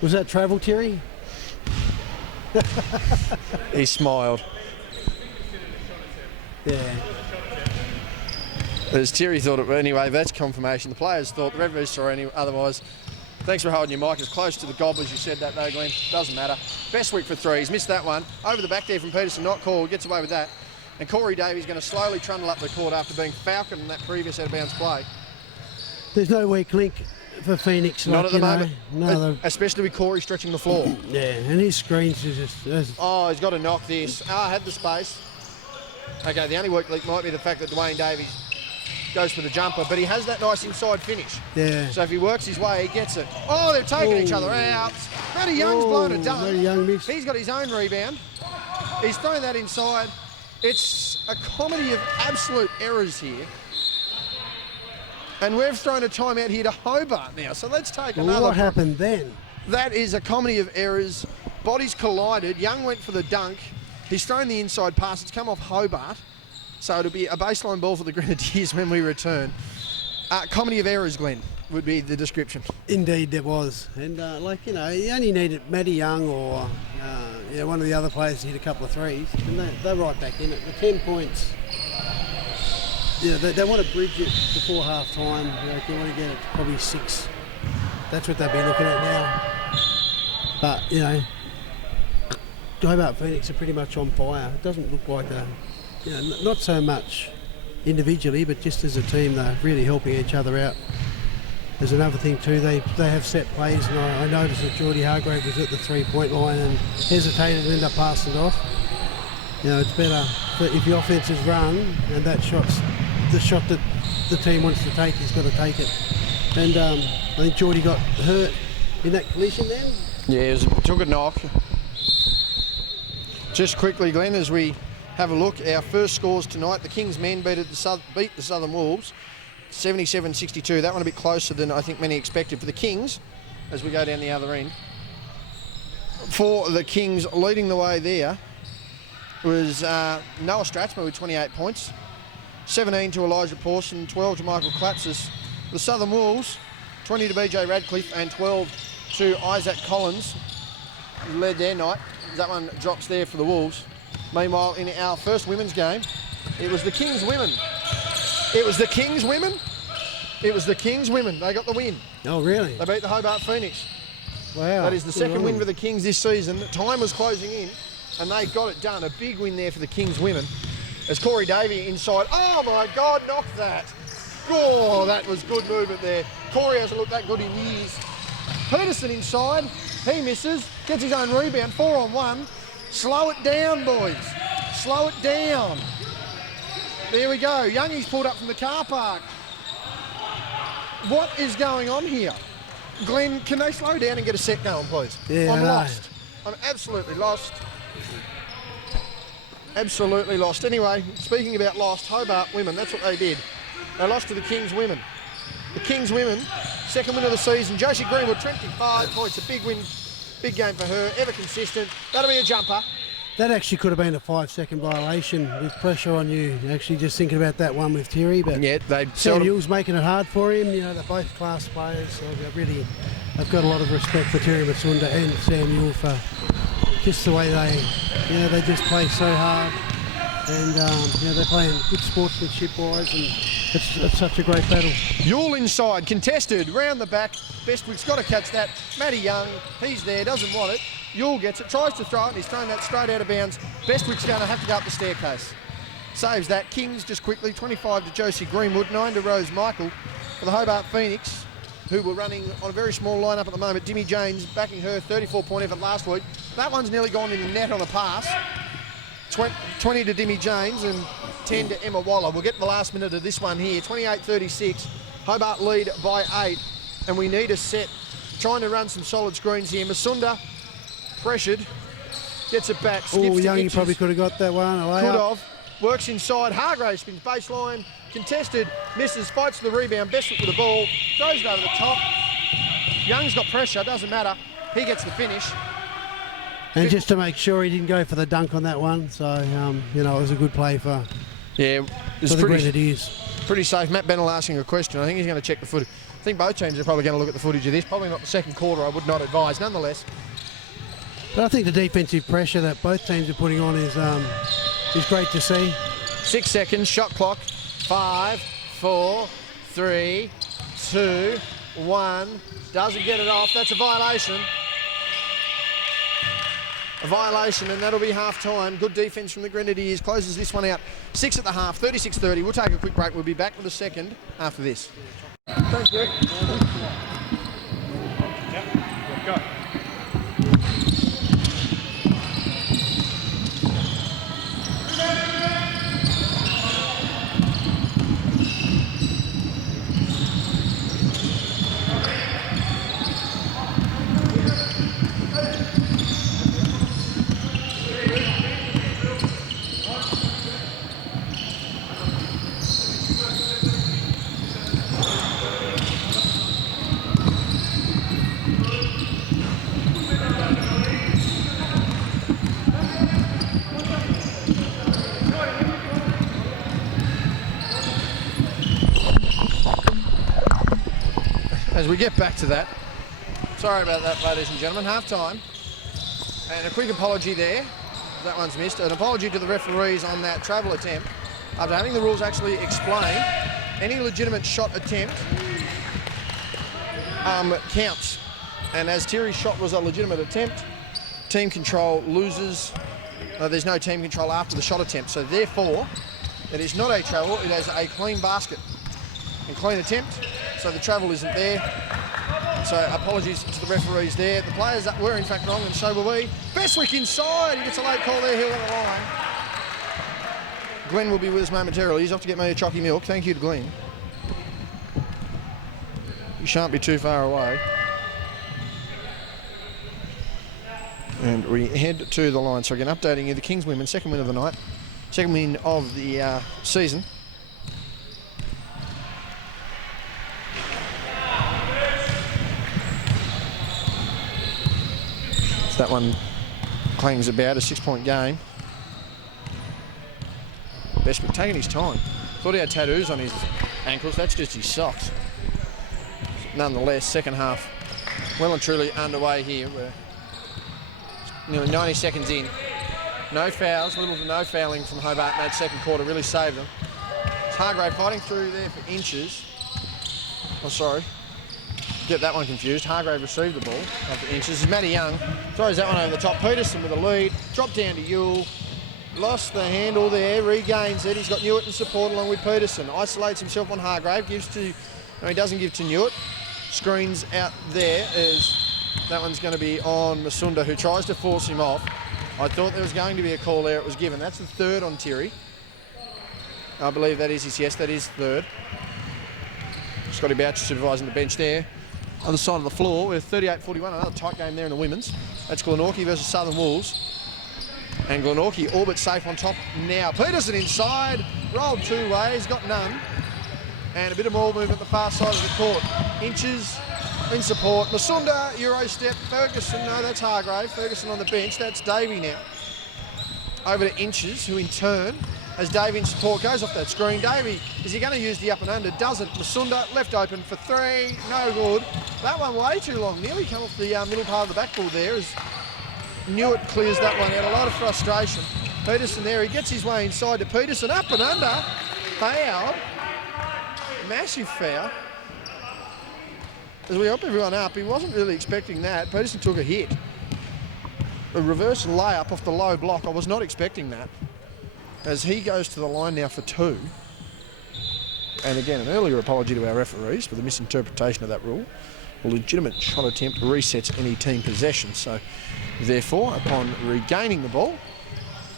Was that travel, Terry? He smiled. Yeah. As Terry thought it, anyway, that's confirmation. The players thought, the referees saw otherwise. Thanks for holding your mic as close to the gob as you said that though, Glenn. Doesn't matter. Best week for threes. Missed that one. Over the back there from Peterson, not called. Gets away with that. And Corey Davies going to slowly trundle up the court after being falcon in that previous out-of-bounds play. There's no weak link for Phoenix. Not at the moment. No, especially with Corey stretching the floor. Yeah, and his screens are just... Oh, he's got to knock this. Had the space. Okay, the only weak link might be the fact that Dwayne Davies goes for the jumper, but he has that nice inside finish. Yeah. So if he works his way, he gets it. Oh, they've taken each other out. Matty Young's blown a dunk. Matty Young missed. He's got his own rebound. He's thrown that inside. It's a comedy of absolute errors here. And we've thrown a timeout here to Hobart now. So let's take another. What happened then? That is a comedy of errors. Bodies collided. Young went for the dunk. He's thrown the inside pass. It's come off Hobart. So it'll be a baseline ball for the Grenadiers when we return. Comedy of errors, Glenn, would be the description. Indeed, there was. And, you only needed Matty Young or one of the other players to hit a couple of threes. And they're right back in it. The 10 points, they want to bridge it before half-time. If you want to get it to probably 6. That's what they'll be looking at now. But, Hobart Phoenix are pretty much on fire. It doesn't look like not so much individually, but just as a team, they're really helping each other out. There's another thing too, they have set plays, and I noticed that Geordie Hargrave was at the 3-point line and hesitated and ended up passing it off. It's better if the offense is run and the shot that the team wants to take, he's got to take it. And I think Geordie got hurt in that collision then. Yeah, it took a knock. Just quickly, Glenn, as we have a look, our first scores tonight, the Kings men beat the Southern Wolves. 77-62. That one a bit closer than I think many expected for the Kings as we go down the other end. For the Kings, leading the way there was Noah Stratsma with 28 points. 17 to Elijah Pawson, 12 to Michael Klatzis. The Southern Wolves, 20 to BJ Radcliffe and 12 to Isaac Collins, who led their night. That one drops there for the Wolves. Meanwhile, in our first women's game, it was the Kings women. It was the Kings women. It was the Kings women. They got the win. Oh, really? They beat the Hobart Phoenix. Wow. That is the second win for the Kings this season. Time was closing in, and they got it done. A big win there for the Kings women. As Corey Davey inside. Oh, my God, knocked that. Oh, that was good movement there. Corey hasn't looked that good in years. Peterson inside. He misses. Gets his own rebound. 4-on-1. Slow it down, boys. Slow it down. There we go. Youngie's pulled up from the car park. What is going on here? Glenn, can they slow down and get a set going, please? Yeah, I'm lost. I'm absolutely lost. Absolutely lost. Anyway, speaking about lost, Hobart women, that's what they did. They lost to the Kings women. The Kings women, second win of the season. Josie Greenwood, 25 points, a big win, big game for her, ever consistent. That'll be a jumper. That actually could have been a 5-second violation with pressure on you. Actually, just thinking about that one with Terry, but yeah, Sam Yule's making it hard for him. You know, they're both class players, so I've got a lot of respect for Terry Masunda and Sam Yule for just the way they just play so hard, and they're playing good sportsmanship-wise, and it's such a great battle. Yule inside, contested, round the back. Bestwick's got to catch that. Matty Young, he's there, doesn't want it. Yule gets it, tries to throw it, and he's thrown that straight out of bounds. Bestwick's going to have to go up the staircase. Saves that. Kings just quickly, 25 to Josie Greenwood, 9 to Rose Michael. For the Hobart Phoenix, who were running on a very small lineup at the moment. Dimmy James backing her 34-point effort last week. That one's nearly gone in the net on a pass. 20 to Dimmy James and 10 to Emma Waller. We'll get to the last minute of this one here. 28-36. Hobart lead by 8, and we need a set. Trying to run some solid screens here. Masunda pressured, gets it back. Oh, Youngie probably could have got that one. Could have. Works inside. Hargrave spins baseline. Contested. Misses. Fights for the rebound. Bestwick with the ball. Throws it over the top. Young's got pressure. Doesn't matter. He gets the finish. And just to make sure he didn't go for the dunk on that one. So, it was a good play for the Grenadiers. Pretty safe. Matt Bennell asking a question. I think he's going to check the footage. I think both teams are probably going to look at the footage of this. Probably not the second quarter. I would not advise. Nonetheless. But I think the defensive pressure that both teams are putting on is great to see. 6 seconds, shot clock. 5, 4, 3, 2, 1. Doesn't get it off. That's a violation. A violation, and that'll be half-time. Good defence from the Grenadiers. Closes this one out. 6 at the half, 36-30. We'll take a quick break. We'll be back with a second after this. Thanks, Rick. Go. As we get back to that, sorry about that, ladies and gentlemen, half-time. And a quick apology there, that one's missed. An apology to the referees on that travel attempt. After having the rules actually explain, any legitimate shot attempt counts. And as Terry's shot was a legitimate attempt, team control loses. There's no team control after the shot attempt. So therefore, it is not a travel, it is a clean basket and clean attempt. So the travel isn't there. So apologies to the referees there. The players that were in fact wrong, and so were we. Bestwick inside. He gets a late call there. Hill on the line. Glenn will be with us momentarily. He's off to get me a chocky milk. Thank you to Glenn. You shan't be too far away. And we head to the line. So again, updating you, the Kings women, second win of the night. Second win of the season. That one clangs about a 6-point game. Bestwick taking his time. Thought he had tattoos on his ankles. That's just his socks. Nonetheless, second half well and truly underway here. We're nearly 90 seconds in. No fouls, little to no fouling from Hobart in that second quarter, really saved them. It's Hargrave fighting through there for Inches. Oh, sorry. Get that one confused. Hargrave received the ball after Inches. Matty Young throws that one over the top. Peterson with a lead. Dropped down to Ewell. Lost the handle there. Regains it. He's got Newitt in support along with Peterson. Isolates himself on Hargrave. Gives to... No, he doesn't give to Newitt. Screens out there as that one's going to be on Masunda, who tries to force him off. I thought there was going to be a call there. It was given. That's the third on Terry. I believe that is his... Yes, that is third. Scotty Boucher supervising the bench there. Other side of the floor with 38-41, another tight game there in the women's. That's Glenorchy versus Southern Wolves. And Glenorchy all but safe on top now. Peterson inside, rolled two ways, got none. And a bit of ball movement at the far side of the court. Inches in support. Masunda, Euro step. Ferguson, no, that's Hargrave. Ferguson on the bench, that's Davey now. Over to Inches, who in turn, as Davey in support, goes off that screen. Davey, is he going to use the up and under? Doesn't. Masunda left open for three. No good. That one way too long. Nearly come off the middle part of the backboard there as Newitt clears that one out. A lot of frustration. Peterson there. He gets his way inside to Peterson. Up and under. Foul. Massive foul. As we help everyone up, he wasn't really expecting that. Peterson took a hit. A reverse layup off the low block. I was not expecting that. As he goes to the line now for two. And again, an earlier apology to our referees for the misinterpretation of that rule. A legitimate shot attempt resets any team possession. So, therefore, upon regaining the ball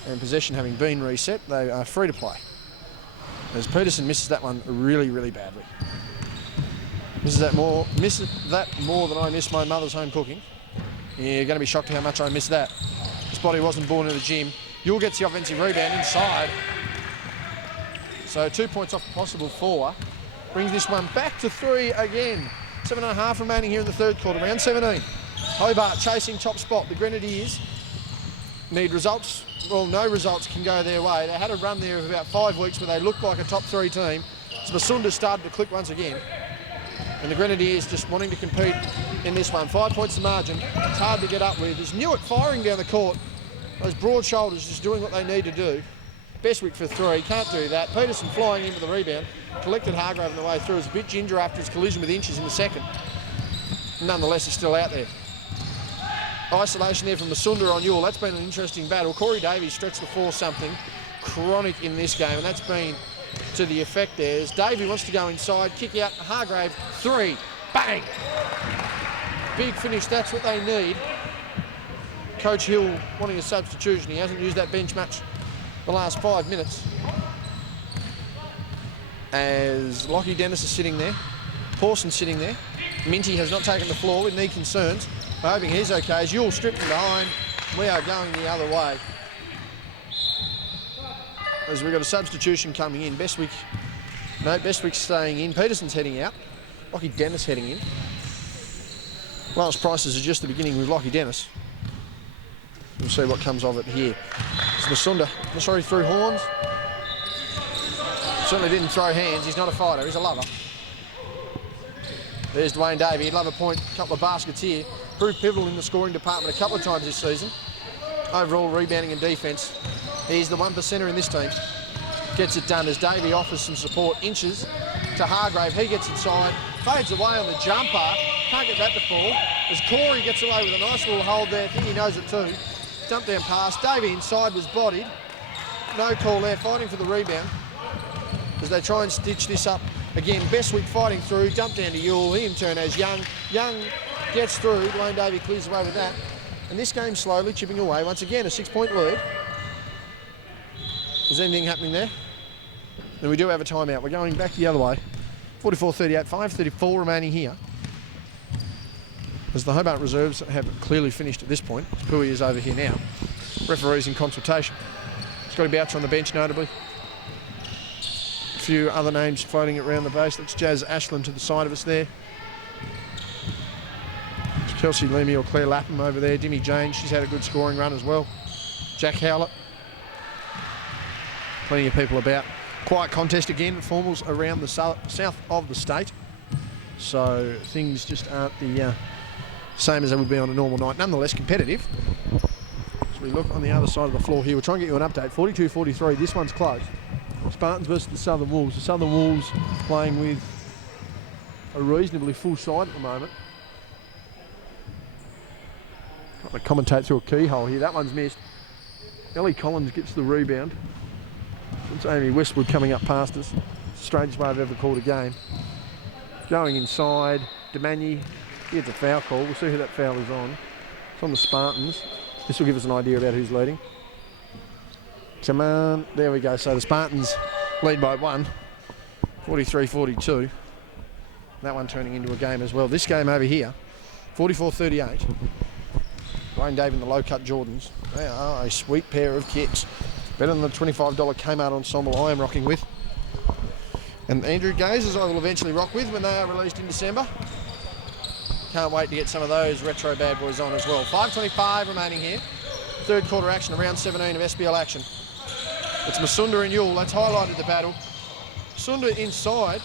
and possession having been reset, they are free to play. As Peterson misses that one really, really badly. Misses that more than I miss my mother's home cooking. You're going to be shocked how much I miss that. This body wasn't born in the gym. Ewell gets the offensive rebound inside. So 2 points off possible 4. Brings this one back to 3 again. 7.5 remaining here in the third quarter, round 17. Hobart chasing top spot. The Grenadiers need results. Well, no results can go their way. They had a run there of about 5 weeks where they looked like a top 3 team. So Masunda started to click once again. And the Grenadiers just wanting to compete in this one. 5 points the margin. It's hard to get up with. There's Newitt firing down the court. Those broad shoulders just doing what they need to do. Bestwick for 3, can't do that. Peterson flying in with the rebound. Collected Hargrave on the way through. It was a bit ginger after his collision with Inches in the second. Nonetheless, he's still out there. Isolation there from Masunda on Ewell. That's been an interesting battle. Corey Davies stretched the floor something chronic in this game, and that's been to the effect there. As Davey wants to go inside, kick out, Hargrave, 3, bang! Big finish, that's what they need. Coach Hill wanting a substitution. He hasn't used that bench much the last 5 minutes. As Lockie Dennis is sitting there, Pawson sitting there. Minty has not taken the floor with knee concerns. We're hoping he's okay. As Ewell stripped from behind, we are going the other way. As we've got a substitution coming in. Bestwick's staying in. Peterson's heading out. Lockie Dennis heading in. Last prices are just the beginning with Lockie Dennis. We'll see what comes of it here. It's Masunda. Sorry, threw horns. Certainly didn't throw hands. He's not a fighter. He's a lover. There's Dwayne Davey. He'd love a point. A couple of baskets here. Proved pivotal in the scoring department a couple of times this season. Overall rebounding and defence. He's the 1%er in this team. Gets it done as Davey offers some support. Inches to Hargrave. He gets inside. Fades away on the jumper. Can't get that to fall. As Corey gets away with a nice little hold there. I think he knows it too. Jump down pass. Davey inside was bodied. No call there. Fighting for the rebound. As they try and stitch this up. Again, Bestwick fighting through. Dump down to Ewell. He in turn has Young. Young gets through. Dwayne Davey clears away with that. And this game slowly chipping away. Once again, a 6-point lead. Is anything happening there? And we do have a timeout. We're going back the other way. 44-38, 5:34 remaining here. As the Hobart reserves have clearly finished at this point. Pui is over here now. Referees in consultation. Scotty Boucher on the bench notably. A few other names floating around the base. That's Jazz Ashland to the side of us there. Chelsea Leamy or Claire Lapham over there. Dimmy James, she's had a good scoring run as well. Jack Howlett. Plenty of people about. Quiet contest again, formals around the south of the state. So things just aren't the same as they would be on a normal night. Nonetheless, competitive. As we look on the other side of the floor here, we'll try and get you an update. 42-43, this one's close. Spartans versus the Southern Wolves. The Southern Wolves playing with a reasonably full side at the moment. Got to commentate through a keyhole here. That one's missed. Ellie Collins gets the rebound. It's Amy Westwood coming up past us. Strangest way I've ever called a game. Going inside, Demagny gets a foul call. We'll see who that foul is on. It's on the Spartans. This will give us an idea about who's leading. Come on, there we go. So the Spartans lead by 1, 43-42. That one turning into a game as well. This game over here, 44-38. Wayne Dave in the low-cut Jordans. They are a sweet pair of kits. Better than the $25 Kmart ensemble I am rocking with. And Andrew Gazers I will eventually rock with when they are released in December. Can't wait to get some of those retro bad boys on as well. 5:25 remaining here. Third quarter action, around 17 of SBL action. It's Masunda and Yule, that's highlighted the battle. Masunda inside.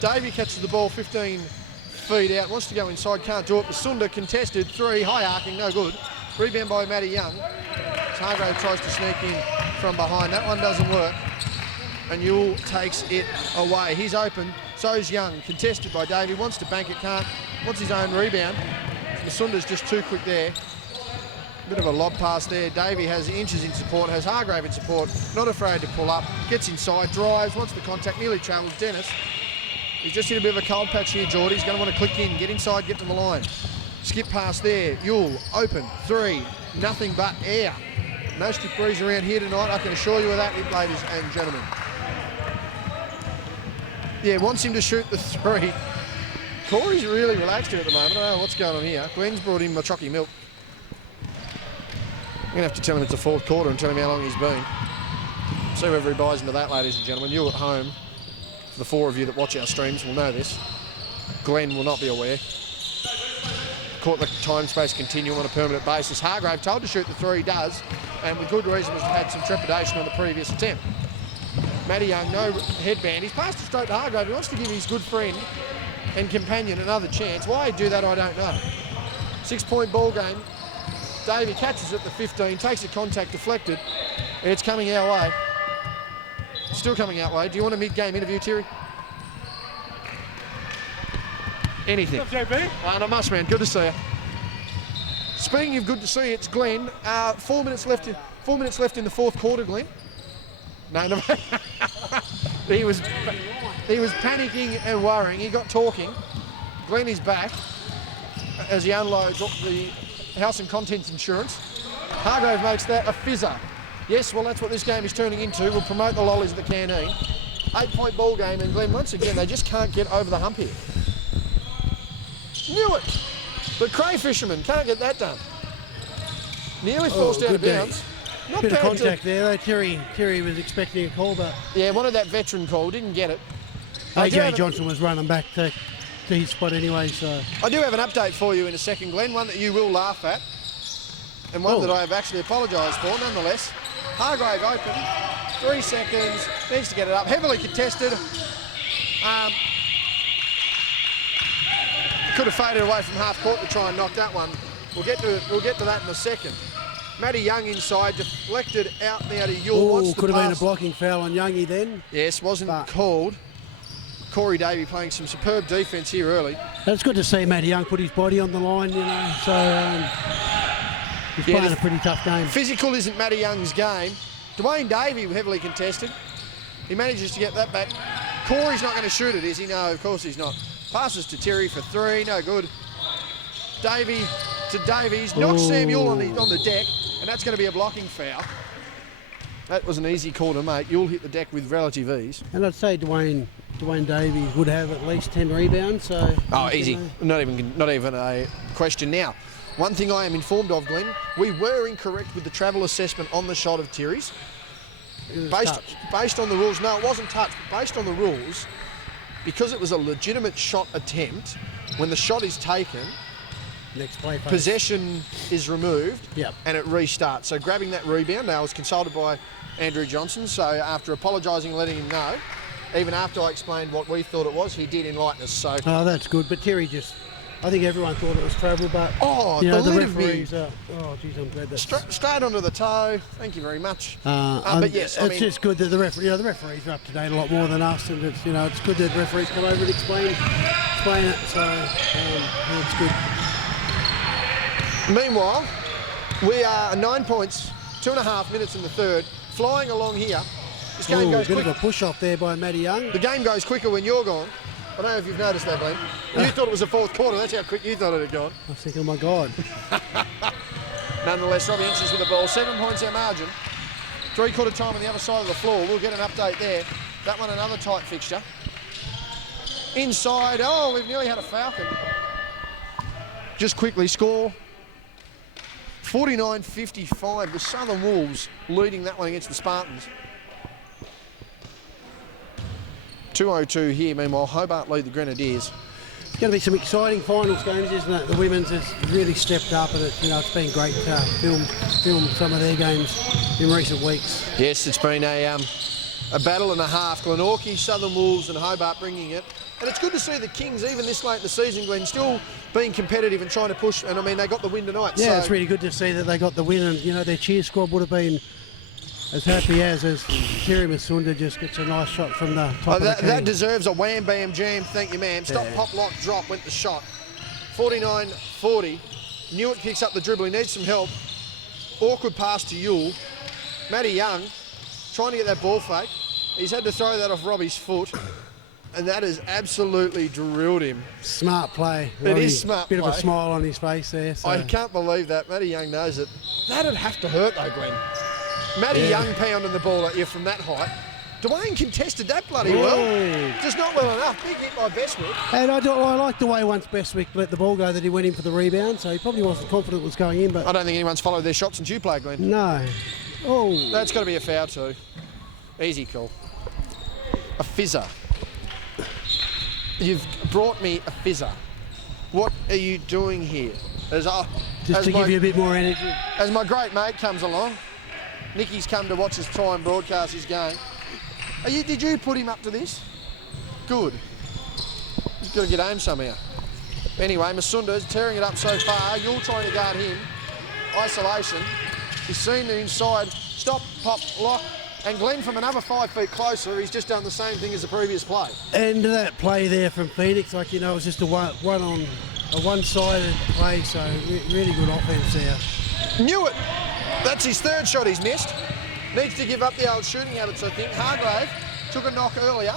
Davey catches the ball 15 feet out, wants to go inside, can't do it. Masunda contested, 3, high arcing, no good. Rebound by Matty Young. Hargrave tries to sneak in from behind. That one doesn't work. And Yule takes it away. He's open, so's Young. Contested by Davey, wants to bank it, can't. Wants his own rebound. Masunda's just too quick there. Bit of a lob pass there. Davey has inches in support, has Hargrave in support, not afraid to pull up, gets inside, drives, wants the contact, nearly travels Dennis. He's just hit a bit of a cold patch here, Geordie. He's going to want to click in, get inside, get to the line. Skip past there. Yule, open, 3, nothing but air. No stick breeze around here tonight, I can assure you of that, ladies and gentlemen. Yeah, wants him to shoot the 3. Corey's really relaxed here at the moment. I don't know what's going on here. Glenn's brought in Machocky milk. I'm going to have to tell him it's the fourth quarter and tell him how long he's been. See whether he buys into that, ladies and gentlemen. You at home, for the 4 of you that watch our streams, will know this. Glenn will not be aware. Caught the time space continuum on a permanent basis. Hargrave told to shoot the 3, does, and with good reason has had some trepidation on the previous attempt. Matty Young, no headband. He's passed it straight to Hargrave. He wants to give his good friend and companion another chance. Why he'd do that, I don't know. 6-point ball game. Davey catches it at the 15, takes the contact, deflected. It's coming our way. Still coming our way. Do you want a mid-game interview, Terry? Anything. What's up, JB? I must, man. Good to see you. Speaking of good to see you, it's Glenn. 4 minutes left. 4 minutes left in the fourth quarter, Glenn. No. He was panicking and worrying. He got talking. Glenn is back as he unloads the house and contents insurance. Hargrave makes that a fizzer. Yes, well, that's what this game is turning into. We'll promote the lollies at the canteen. 8-point ball game, and Glenn, once again, they just can't get over the hump here. Knew it! The cray fisherman can't get that done. Nearly forced out of bounds. Not Bit of bad contact there though. Terry was expecting a call, but yeah, wanted that veteran call, didn't get it. AJ Johnson was running back to his spot anyway, so. I do have an update for you in a second, Glenn, one that you will laugh at, and one that I have actually apologised for, nonetheless. Hargrave open, 3 seconds, needs to get it up, heavily contested. Could have faded away from half court to try and knock that one. We'll get to that in a second. Matty Young inside, deflected out now to Yule. Could have been a blocking foul on Youngie then. Yes, wasn't called. Corey Davey playing some superb defence here early. It's good to see Matty Young put his body on the line, you know, so he's playing a pretty tough game. Physical isn't Matty Young's game. Dwayne Davey heavily contested. He manages to get that back. Corey's not going to shoot it, is he? No, of course he's not. Passes to Terry for 3, no good. Davey to Davies, knocks Samuel on the deck, and that's going to be a blocking foul. That was an easy call to make. You'll hit the deck with relative ease. And I'd say Dwayne Davies would have at least 10 rebounds. So easy. Not even a question. Now, one thing I am informed of, Glenn, we were incorrect with the travel assessment on the shot of Terry's. Based on the rules, no, it wasn't touched, but based on the rules, because it was a legitimate shot attempt, when the shot is taken, next play phase. Possession is removed Yep. and it restarts. So grabbing that rebound, now I was consulted by Andrew Johnson, so after apologising and letting him know, even after I explained what we thought it was, he did enlighten us. So Oh, that's good. But Terry I think everyone thought it was travel, but oh, you know, the lid of me. referees. Oh, geez, I'm glad that's Straight onto the toe. Thank you very much. but yes, it's just good that the referees are up to date a lot more than us, and it's it's good that the referees come over and explain it. So it's good. Meanwhile, we are 9 points, 2.5 minutes in the third, flying along here. This game goes bit quick. of a push off there by Matty Young. The game goes quicker when you're gone. I don't know if you've noticed that, Glenn. You thought it was the fourth quarter. That's how quick you thought it had gone. I think, oh my God. Nonetheless, Robbie Inches with the ball. 7 points our margin. 3/4 time on the other side of the floor. We'll get an update there. That one another tight fixture. Inside. Oh, we've nearly had a Falcon. Just quickly score. 49-55 with Southern Wolves leading that one against the Spartans. 2:02 here. Meanwhile, Hobart lead the Grenadiers. It's going to be some exciting finals games, isn't it? The women's has really stepped up, and it's been great to film some of their games in recent weeks. Yes, it's been a battle and a half. Glenorchy, Southern Wolves and Hobart bringing it. And it's good to see the Kings, even this late in the season, Glenn, still being competitive and trying to push. And, I mean, they got the win tonight. Yeah, so it's really good to see that they got the win. And, their cheer squad would have been as happy as Terry Masunda just gets a nice shot from the top of the key. That deserves a wham, bam, jam. Thank you, ma'am. Stop, pop, lock, drop, went the shot. 49-40. Newitt picks up the dribble. He needs some help. Awkward pass to Yule. Matty Young trying to get that ball fake. He's had to throw that off Robbie's foot. And that has absolutely drilled him. Smart play. It is smart play. Bit of a play. smile on his face there. So. I can't believe that. Matty Young knows it. That'd have to hurt though, Glenn. Matty Young pounding the ball at you from that height. Dwayne contested that bloody well. Just not well enough. Big hit by Bestwick. And I like the way once Bestwick let the ball go that he went in for the rebound, so he probably wasn't confident it was going in. But I don't think anyone's followed their shots since you played, Glenn. No. Oh. That's got to be a foul too. Easy call. A fizzer. You've brought me a fizzer. What are you doing here? Just to give you a bit more energy. As my great mate comes along, Nicky's come to watch us try and broadcast his game. Did you put him up to this? Good. He's got to get home somehow. Anyway, Masunda's tearing it up so far. You're trying to guard him. Isolation. He's seen the inside. Stop, pop, lock. And Glenn from another 5 feet closer, he's just done the same thing as the previous play. And that play there from Phoenix, it was just a one-sided play, so really good offense there. Knew it. That's his third shot he's missed. Needs to give up the old shooting habits, I think. Hargrave took a knock earlier.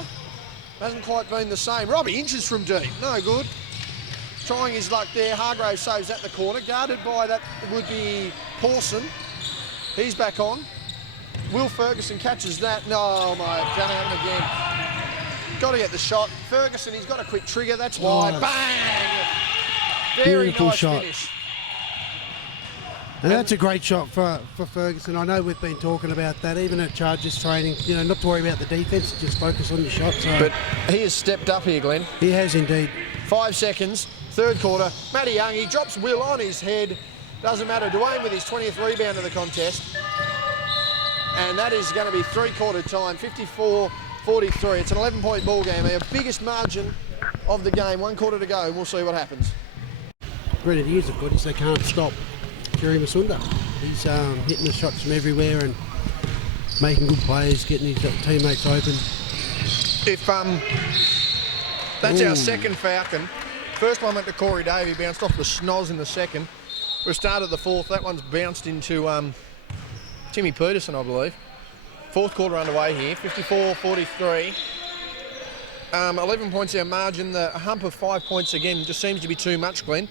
Hasn't quite been the same. Robbie Inches from deep. No good. Trying his luck there. Hargrave saves at the corner. Guarded by that would be Pawson. He's back on. Will Ferguson catches that. No, mate. Gonna happen again. Got to get the shot. Ferguson, he's got a quick trigger. That's wide. Bang! Very Beautiful nice shot. finish. And that's a great shot for Ferguson. I know we've been talking about that, even at Chargers training, not to worry about the defence, just focus on your shot. So. But he has stepped up here, Glenn. He has indeed. 5 seconds, third quarter. Matty Young, he drops Will on his head. Doesn't matter. Dwayne with his 20th rebound of the contest. And that is going to be 3/4 time, 54-43. It's an 11-point ball game. Our biggest margin of the game, 1 quarter to go, and we'll see what happens. Grenadiers have got is they can't stop Jerry Masunda. He's hitting the shots from everywhere and making good plays, getting his teammates open. If that's our second Falcon. First one went to Corey Davey, bounced off the schnoz in the second. We've started the fourth. That one's bounced into Timmy Peterson, I believe. Fourth quarter underway here, 54-43. 11 points our margin. The hump of 5 points again just seems to be too much, Glenn.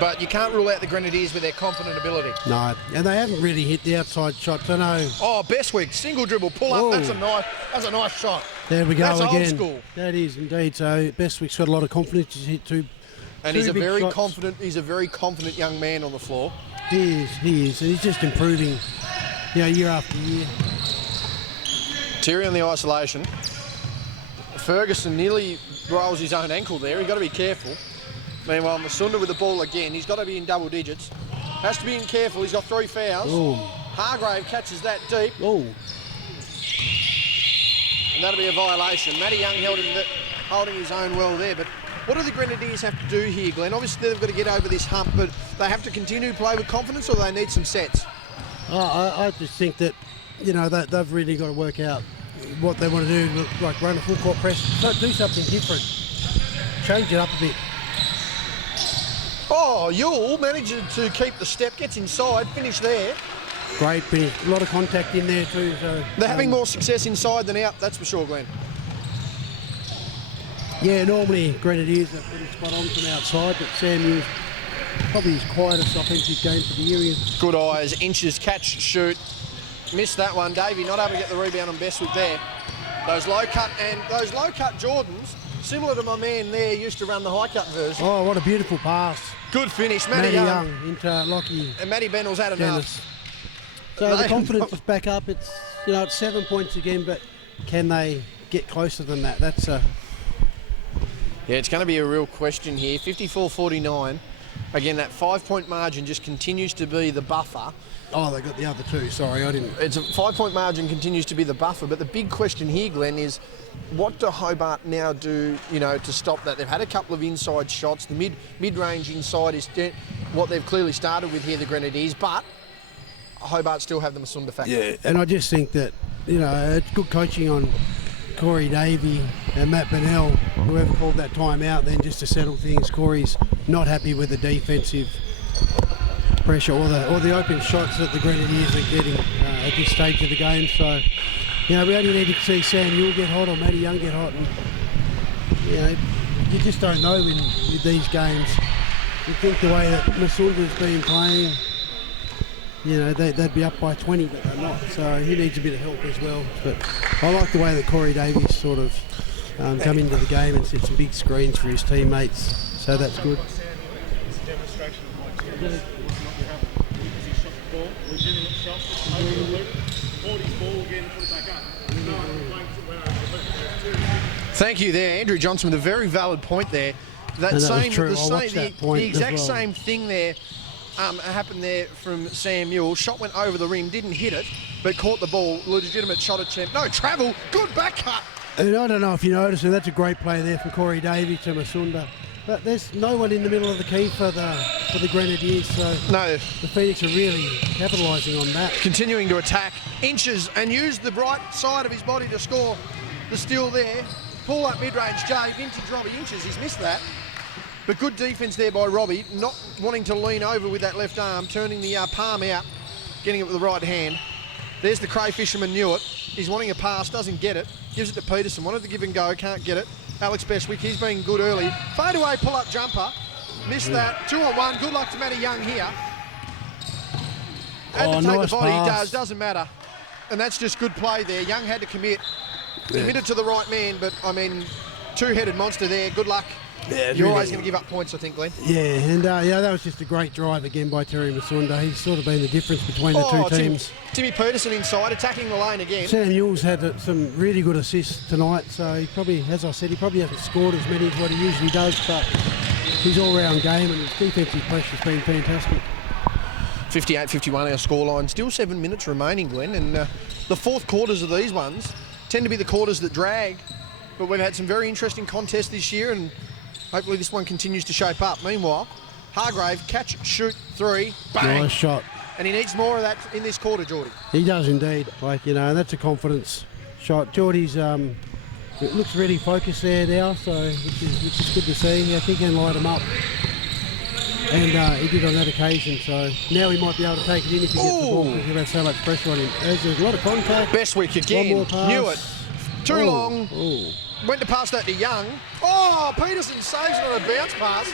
But you can't rule out the Grenadiers with their confident ability. No, and they haven't really hit the outside shots. I know. Oh, Bestwick, single dribble, pull up. That's a nice shot. There we go that's again. Old school. That is indeed. So Bestwick's got a lot of confidence. He's hit two. And he's a very confident young man on the floor. He is, and he's just improving, year after year. Terry on the isolation. Ferguson nearly rolls his own ankle there. You've got to be careful. Meanwhile, Masunda with the ball again. He's got to be in double digits. Has to be in careful. He's got 3 fouls. Ooh. Hargrave catches that deep. Oh, And that'll be a violation. Matty Young holding his own well there. But what do the Grenadiers have to do here, Glenn? Obviously, they've got to get over this hump, but they have to continue to play with confidence, or they need some sets? I just think that, you know, they've really got to work out what they want to do, like run a full court press, do something different, change it up a bit. Oh, Yule manages to keep the step, gets inside, finish there. Great finish, a lot of contact in there too. So They're having more success inside than out, that's for sure, Glenn. Yeah, normally Grenadiers are pretty spot on from outside, but Sam Hughes probably his quietest offensive game for the year. Good eyes, Inches, catch, shoot. Missed that one. Davey not able to get the rebound on Bestwick there. Those low cut Jordans, similar to my man there, used to run the high cut version. Oh, what a beautiful pass. Good finish, Matty Matty Young. Young into Lockie. And Matty Bennell's had enough. Dennis. So the confidence is back up. It's, you know, it's 7 points again, but can they get closer than that? That's Yeah, it's going to be a real question here. 54-49. Again, that 5-point margin just continues to be the buffer. Oh, they got the other two. Sorry, I didn't. It's a 5-point margin continues to be the buffer, but the big question here, Glenn, is what do Hobart now do, you know, to stop that? They've had a couple of inside shots. The mid-range inside is what they've clearly started with here, the Grenadiers, but Hobart still have the Masunda factor. Yeah, and I just think that, you know, it's good coaching on Corey Davey and Matt Bennell, whoever called that time out, then just to settle things. Corey's not happy with the defensive pressure or the open shots that the Grenadiers are getting at this stage of the game. So, you know, we only need to see Sam Ewell get hot or Matty Young get hot. And, you know, you just don't know with these games. You think the way that Masunda's been playing, you know, they'd be up by 20, but they're not. So he needs a bit of help as well. But I like the way that Corey Davies sort of come into the game and set some big screens for his teammates. So that's good. It's a demonstration of what you have. He shot the ball, legitimate shot, over the loop, caught his ball again and put it back up. No one complains it went over the loop. Thank you there, Andrew Johnson, with a very valid point there. That was true. I watched that point the exact as well. same thing there happened there from Sam Ewell. Shot went over the rim, didn't hit it, but caught the ball. Legitimate shot attempt. No travel. Good back cut. And I don't know if you noticed, and that's a great play there from Corey Davey to Masunda. But there's no one in the middle of the key for the Grenadiers, so No. the Phoenix are really capitalising on that. Continuing to attack. Inches and use the right side of his body to score the steal there. Pull up mid-range Jay. Vintage Robbie Inches. He's missed that. But good defence there by Robbie, not wanting to lean over with that left arm, turning the palm out, getting it with the right hand. There's the Cray Fisherman, knew it. He's wanting a pass, doesn't get it. Gives it to Peterson, wanted to give and go, can't get it. Alex Bestwick, he's been good early. Fade away, pull-up jumper. Missed that. 2-on-1, good luck to Matty Young here. Had to take nice the body, he pass. does, doesn't matter. And that's just good play there. Young had to commit. Committed to the right man, but, I mean, two-headed monster there. Good luck. Yeah, You're really. always going to give up points, I think, Glenn. Yeah, and yeah, that was just a great drive again by Terry Masunda. He's sort of been the difference between the two teams. Timmy Peterson inside, attacking the lane again. Sam Ewell's had some really good assists tonight, so he probably, as I said, he probably hasn't scored as many as what he usually does, but his all-round game and his defensive pressure's been fantastic. 58-51 our scoreline. Still 7 minutes remaining, Glenn, and the fourth quarters of these ones tend to be the quarters that drag, but we've had some very interesting contests this year, and hopefully this one continues to shape up. Meanwhile, Hargrave, catch, shoot, three, bang. Nice shot. And he needs more of that in this quarter, Geordie. He does indeed. Like, you know, that's a confidence shot. Geordie's it looks really focused there now, so which is good to see. I think he can light him up. And he did on that occasion, so now he might be able to take it in if he gets the ball because he'll have so much pressure on him. There's a lot of contact. Bestwick again, One more pass. knew it. Too long. Oh. Went to pass that to Young. Oh, Peterson saves it on a bounce pass.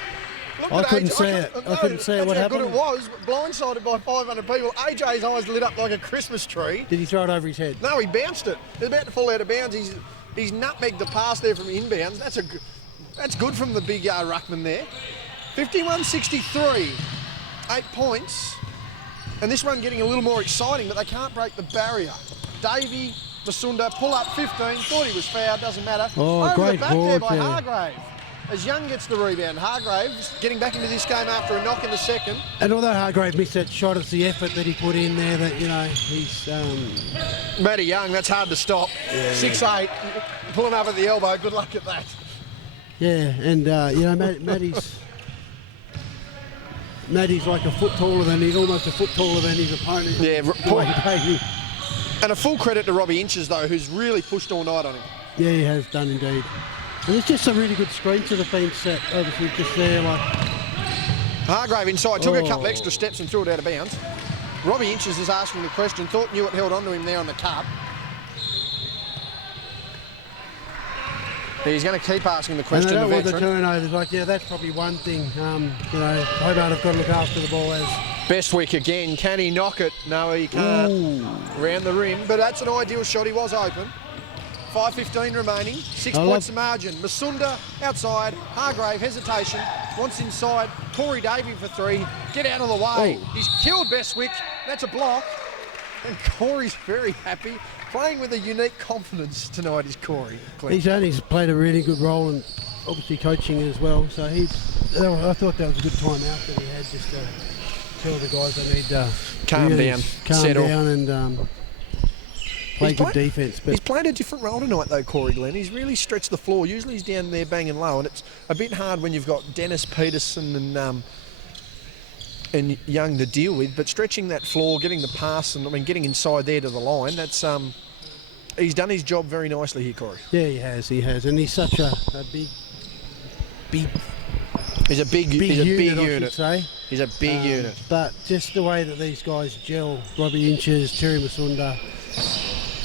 Looked I at couldn't AJ see it. I couldn't see that's what how happened. good it was. Blindsided by 500 people. AJ's eyes lit up like a Christmas tree. Did he throw it over his head? No, he bounced it. It was about to fall out of bounds. He's nutmegged the pass there from inbounds. That's good from the big ruckman there. 51-63. 8 points. And this one getting a little more exciting, but they can't break the barrier. Davey, Masunda, pull up 15. Thought he was fouled, doesn't matter. Oh, Over great the back ball there by there. Hargrave. as Young gets the rebound. Hargraves getting back into this game after a knock in the second. And although Hargrave missed that shot, it's the effort that he put in there that, you know, he's... Matty Young, that's hard to stop. Yeah. 6'8", pulling up at the elbow. Good luck at that. Yeah, and, you know, Matty's like a foot taller than, he's almost a foot taller than his opponent. Yeah, Davey. And a full credit to Robbie Inches, though, who's really pushed all night on him. Yeah, he has done indeed. And it's just a really good screen to the fence set, obviously, just there, like... Hargrave inside, took a couple extra steps and threw it out of bounds. Robbie Inches is asking the question, thought Newitt held on to him there on the cup. He's going to keep asking the question. And they don't want the veteran. turnovers. Like, yeah, that's probably one thing. You know, Hobart have got to look after the ball as. Bestwick again. Can he knock it? No, he can't. Ooh. Round the rim, but that's an ideal shot. He was open. 5:15 remaining. 6 points the margin. Masunda outside. Hargrave hesitation. Wants inside. Corey Davey for 3. Get out of the way. Oh. He's killed Bestwick. That's a block. And Corey's very happy. Playing with a unique confidence tonight is Corey. He's only played a really good role and obviously coaching as well. So I thought that was a good time out that he had, just to tell the guys they need to calm down, settle down and play good defence. But he's played a different role tonight though, Corey Glenn. He's really stretched the floor. Usually he's down there banging low, and it's a bit hard when you've got Dennis Peterson and Young to deal with. But stretching that floor, getting the pass, and I mean getting inside there to the line, that's he's done his job very nicely here, Corey. Yeah, he has, and he's such a big. He's a big unit. I should say. He's a big unit. But just the way that these guys gel, Robbie Inches, Terry Masunda,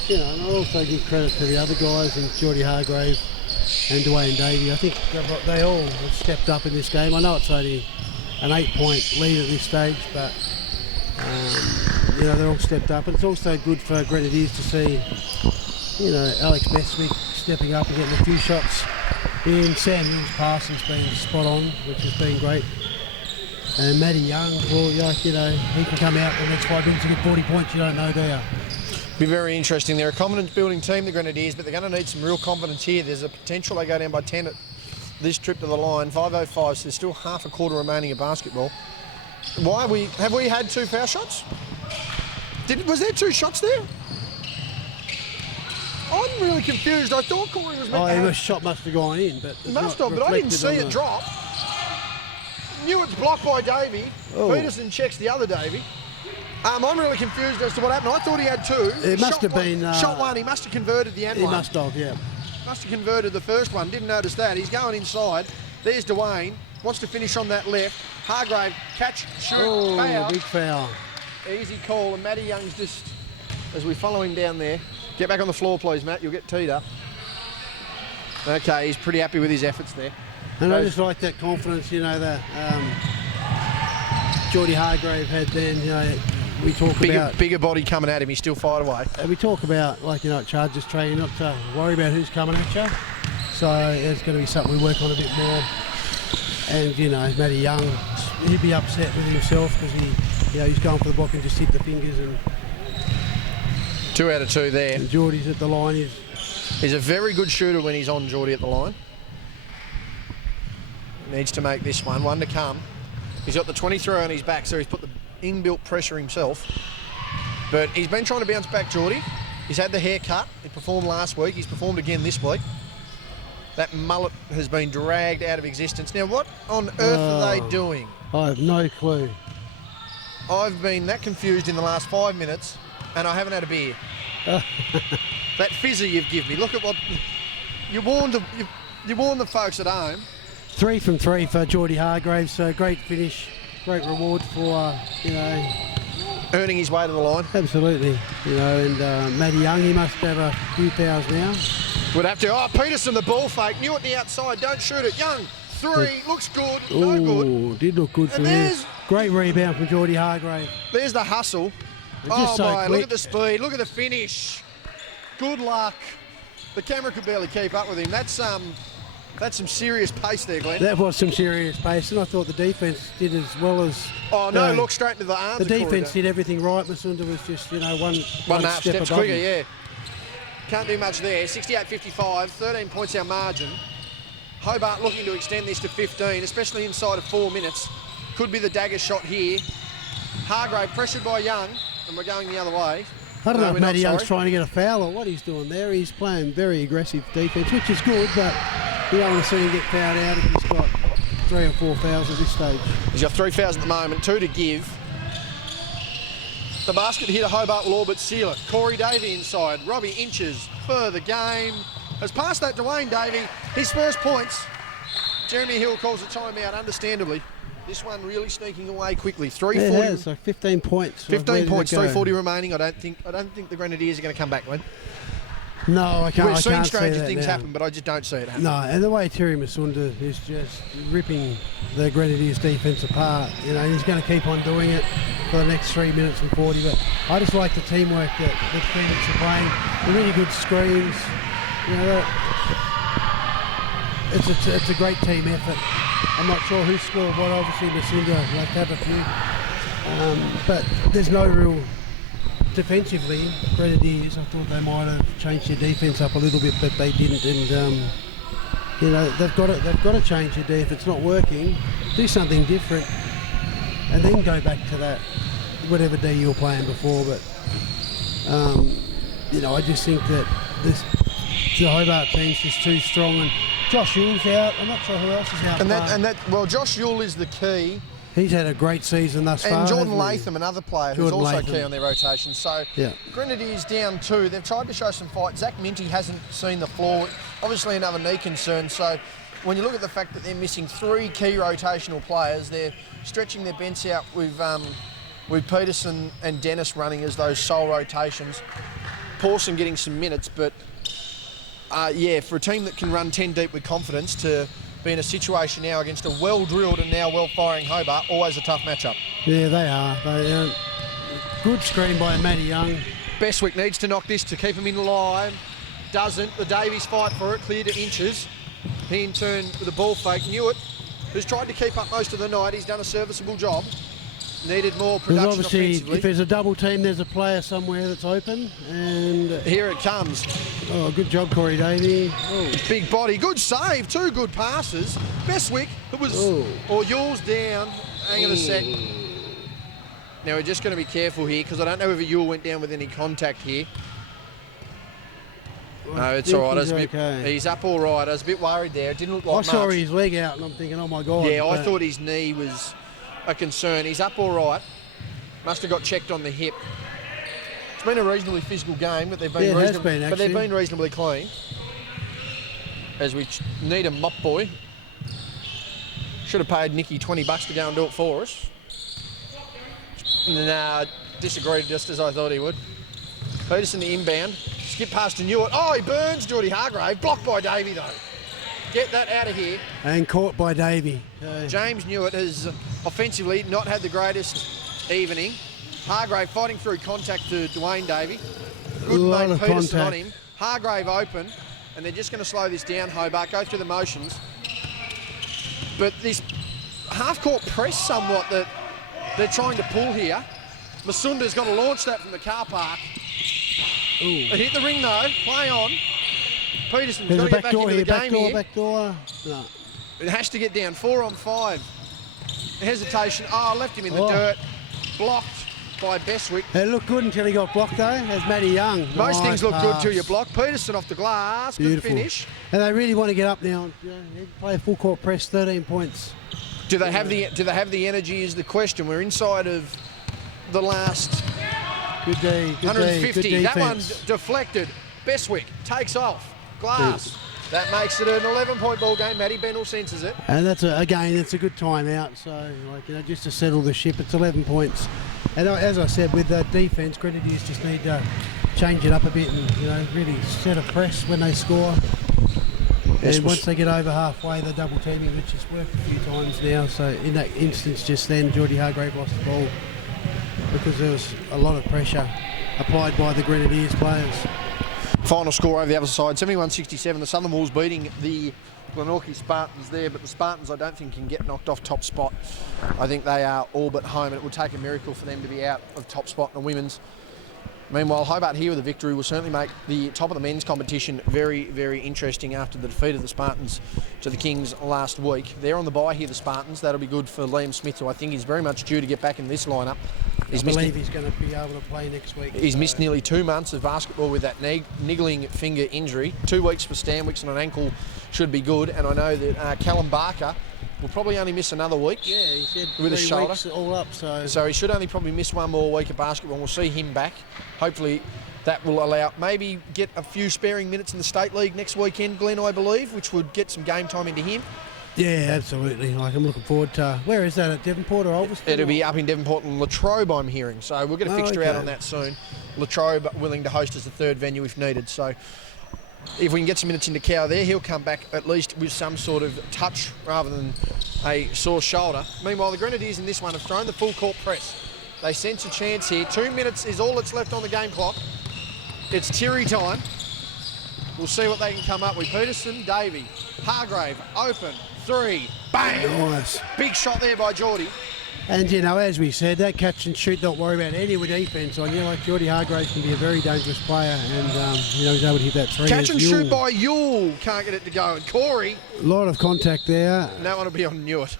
you know, and I also give credit to the other guys and Geordie Hargrave and Dwayne Davey. I think they all have stepped up in this game. I know it's only an 8-point lead at this stage, but you know, they're all stepped up, and it's also good for Grenadiers to see, you know, Alex Bestwick stepping up and getting a few shots in. Sam Hill's pass has been spot on, which has been great. And Matty Young, well, you know, he can come out the next 5 minutes and get 40 points, you don't know, do you? Be very interesting. They're a confidence-building team, the Grenadiers, but they're going to need some real confidence here. There's a potential they go down by 10 at this trip to the line. 5:05, so there's still half a quarter remaining of basketball. Have we had 2 foul shots? Was there 2 shots there? I'm really confused. I thought Corey was meant to have... The shot must have gone in, but... Must have, but I didn't see it drop. Knew it's blocked by Davey. Peterson checks the other Davey. I'm really confused as to what happened. I thought he had 2. It must have been... shot 1, he must have converted the end one. He must have, yeah. Must have converted the first one, didn't notice that. He's going inside. There's Dwayne, wants to finish on that left. Hargrave, catch, shoot, foul. Big foul. Easy call, and Matty Young's just, as we follow him down there. Get back on the floor, please, Matt. You'll get teed up. Okay, he's pretty happy with his efforts there. And I just like that confidence, you know, that Geordie Hargrave had then, you know, we talk about... Bigger body coming at him, he's still fired away. We talk about, like, you know, Chargers training, not to worry about who's coming at you. So it's going to be something we work on a bit more. And, you know, Matty Young, he'd be upset with himself because he's going for the block and just hit the fingers. And 2 out of 2 there. And Geordie's at the line. He's a very good shooter when he's on, Geordie, at the line. Needs to make this one to come. He's got the 23 on his back, so he's put the inbuilt pressure himself. But he's been trying to bounce back, Geordie. He's had the haircut. He performed last week. He's performed again this week. That mullet has been dragged out of existence. Now, what on earth are they doing? I have no clue. I've been that confused in the last 5 minutes, and I haven't had a beer. That fizzy you've given me. Look at what you warned the folks at home. 3 from 3 for Geordie Hargraves. So great finish, great reward for you know, earning his way to the line. Absolutely, you know. And Matty Young, he must have a few fouls now. Would have to. Oh, Peterson, the ball fake. Knew it the outside. Don't shoot it. Young, 3. Looks good. No good. Did look good for him. Great rebound from Geordie Hargrave. There's the hustle. Oh, my. Look at the speed. Look at the finish. Good luck. The camera could barely keep up with him. That's some serious pace there, Glenn. That was some serious pace, and I thought the defence did as well as... Oh, no, look straight into the arms. The defence did everything right. Masunda was just, you know, one step steps above quicker, him. yeah. Can't do much there. 68-55, 13 points our margin. Hobart looking to extend this to 15, especially inside of 4 minutes. Could be the dagger shot here. Hargrave pressured by Young, and we're going the other way. I don't know if Matty Young's sorry. trying to get a foul or what he's doing there. He's playing very aggressive defence, which is good, but you don't want to see him get fouled out if he's got 3 or 4 fouls at this stage. He's got 3 fouls at the moment, 2 to give. The basket hit a Hobart will all but seal it. Corey Davey inside. Robbie inches for the game. Has passed that to Wayne Davey. His first points. Jeremy Hill calls a timeout, understandably. This one really sneaking away quickly. 3:40. Yeah, it has, like 15 points. 15 points, 3:40 3:40 remaining. I don't think the Grenadiers are going to come back, Glenn. No, I can't. We've I seen can't stranger see that things now. happen, but I just don't see it happen. No, and the way Terry Masunda is just ripping the Grenadiers defence apart, you know, he's going to keep on doing it for the next 3 minutes and 40. But I just like the teamwork that the defenders are playing. The really good screens. You know, it's a great team effort. I'm not sure who scored what. Obviously, Masunda like to have a few, but there's no real. Defensively, Grenadiers, I thought they might have changed their defence up a little bit, but they didn't. And you know, they've got to change their defence. If it's not working, do something different, and then go back to that whatever D you were playing before. But you know, I just think that the Hobart team's just too strong. And Josh Yule's out. I'm not sure who else is out. Well, Josh Yule is the key. He's had a great season thus far. And Jordan hasn't he? Latham, another player who's also key on their rotation. So yeah. Grenadiers down 2. They've tried to show some fight. Zach Minty hasn't seen the floor. Obviously another knee concern. So when you look at the fact that they're missing 3 key rotational players, they're stretching their bench out with Peterson and Dennis running as those sole rotations. Pawson getting some minutes, but yeah, for a team that can run 10 deep with confidence to be in a situation now against a well-drilled and now well-firing Hobart, always a tough matchup. Yeah, they are. Good screen by Matty Young. Bestwick needs to knock this to keep him in line. Doesn't. The Davies fight for it, clear to inches. He in turn with a ball fake. Newitt, who's tried to keep up most of the night, he's done a serviceable job. Needed more production Obviously, offensively. if there's a double team, there's a player somewhere that's open. And here it comes. oh, good job, Corey Davey. Oh. Big body, good save, 2 good passes. Bestwick, it was, or Yule's down. Hang on a sec. Now we're just going to be careful here because I don't know whether Yule went down with any contact here. No, it's all right. He's up all right. I was a bit worried there. It didn't look like much. I saw his leg out and I'm thinking, oh my God. Yeah, I thought his knee was a concern. He's up all right. Must have got checked on the hip. It's been a reasonably physical game, but they've been reasonably clean. As we need a mop boy. Should have paid Nicky $20 to go and do it for us. Nah, disagreed just as I thought he would. Peterson the inbound. Skip past to Newitt. Oh, he burns Geordie Hargrave. Blocked by Davey though. Get that out of here. And caught by Davey. James Newitt has offensively not had the greatest evening. Hargrave fighting through contact to Dwayne Davey. Good mate Peterson on him. Hargrave open, and they're just going to slow this down, Hobart, go through the motions. But this half-court press somewhat that they're trying to pull here. Masunda's got to launch that from the car park. It hit the ring though, play on. Peterson's got to get back into the game here. Back door. No. It has to get down, 4 on 5. Hesitation, left him in the dirt. Blocked by Bestwick. It looked good until he got blocked though, as Matty Young. Most things look good pass. till you block. Peterson off the glass, Beautiful. Good finish. And they really want to get up now. You know, play a full court press, 13 points. Do they have the energy is the question. We're inside of the last Good D, good 150. D, good that one defense. deflected. Bestwick takes off. Glass. That makes it an 11-point ball game. Matty Bennell senses it. And that's it's a good timeout. So, just to settle the ship, it's 11 points. And as I said, with the defence, Grenadiers just need to change it up a bit and really set a press when they score. And once they get over halfway, they're double teaming, which has worked a few times now. So in that instance, just then, Geordie Hargrave lost the ball because there was a lot of pressure applied by the Grenadiers players. Final score over the other side, 71-67. The Southern Wolves beating the Glenorchy Spartans there, but the Spartans I don't think can get knocked off top spot. I think they are all but home, and it will take a miracle for them to be out of top spot in the women's Meanwhile, Hobart here with a victory will certainly make the top of the men's competition very, very interesting after the defeat of the Spartans to the Kings last week. They're on the bye here, the Spartans. That'll be good for Liam Smith, who I think is very much due to get back in this lineup. I believe he's going to be able to play next week. He's missed nearly 2 months of basketball with that niggling finger injury. 2 weeks for Stanwicks and an ankle should be good. And I know that Callum Barker will probably only miss another week. Yeah, he said with his shoulder. Weeks all up. So he should only probably miss 1 more week of basketball. We'll see him back. Hopefully that will allow maybe get a few sparing minutes in the State League next weekend, Glenn, I believe, which would get some game time into him. Yeah, absolutely. Like, I'm looking forward to... Where is that, at Devonport or Ulverston? It'll be up in Devonport and Latrobe, I'm hearing. So we'll get a fixture out on that soon. Latrobe willing to host as the third venue if needed. So if we can get some minutes into Cow there, he'll come back at least with some sort of touch rather than a sore shoulder. Meanwhile, the Grenadiers in this one have thrown the full court press. They sense a chance here. 2 minutes is all that's left on the game clock. It's Terry time. We'll see what they can come up with. Peterson, Davey, Hargrave, open, 3, bang! Nice. Big shot there by Geordie. And, you know, as we said, that catch and shoot, don't worry about any with defence on you. Like, Geordie Hargrave can be a very dangerous player, and, you know, he's able to hit that 3. Catch and shoot by Yule. Can't get it to go. And Corey. A lot of contact there. No one will be on Newitt.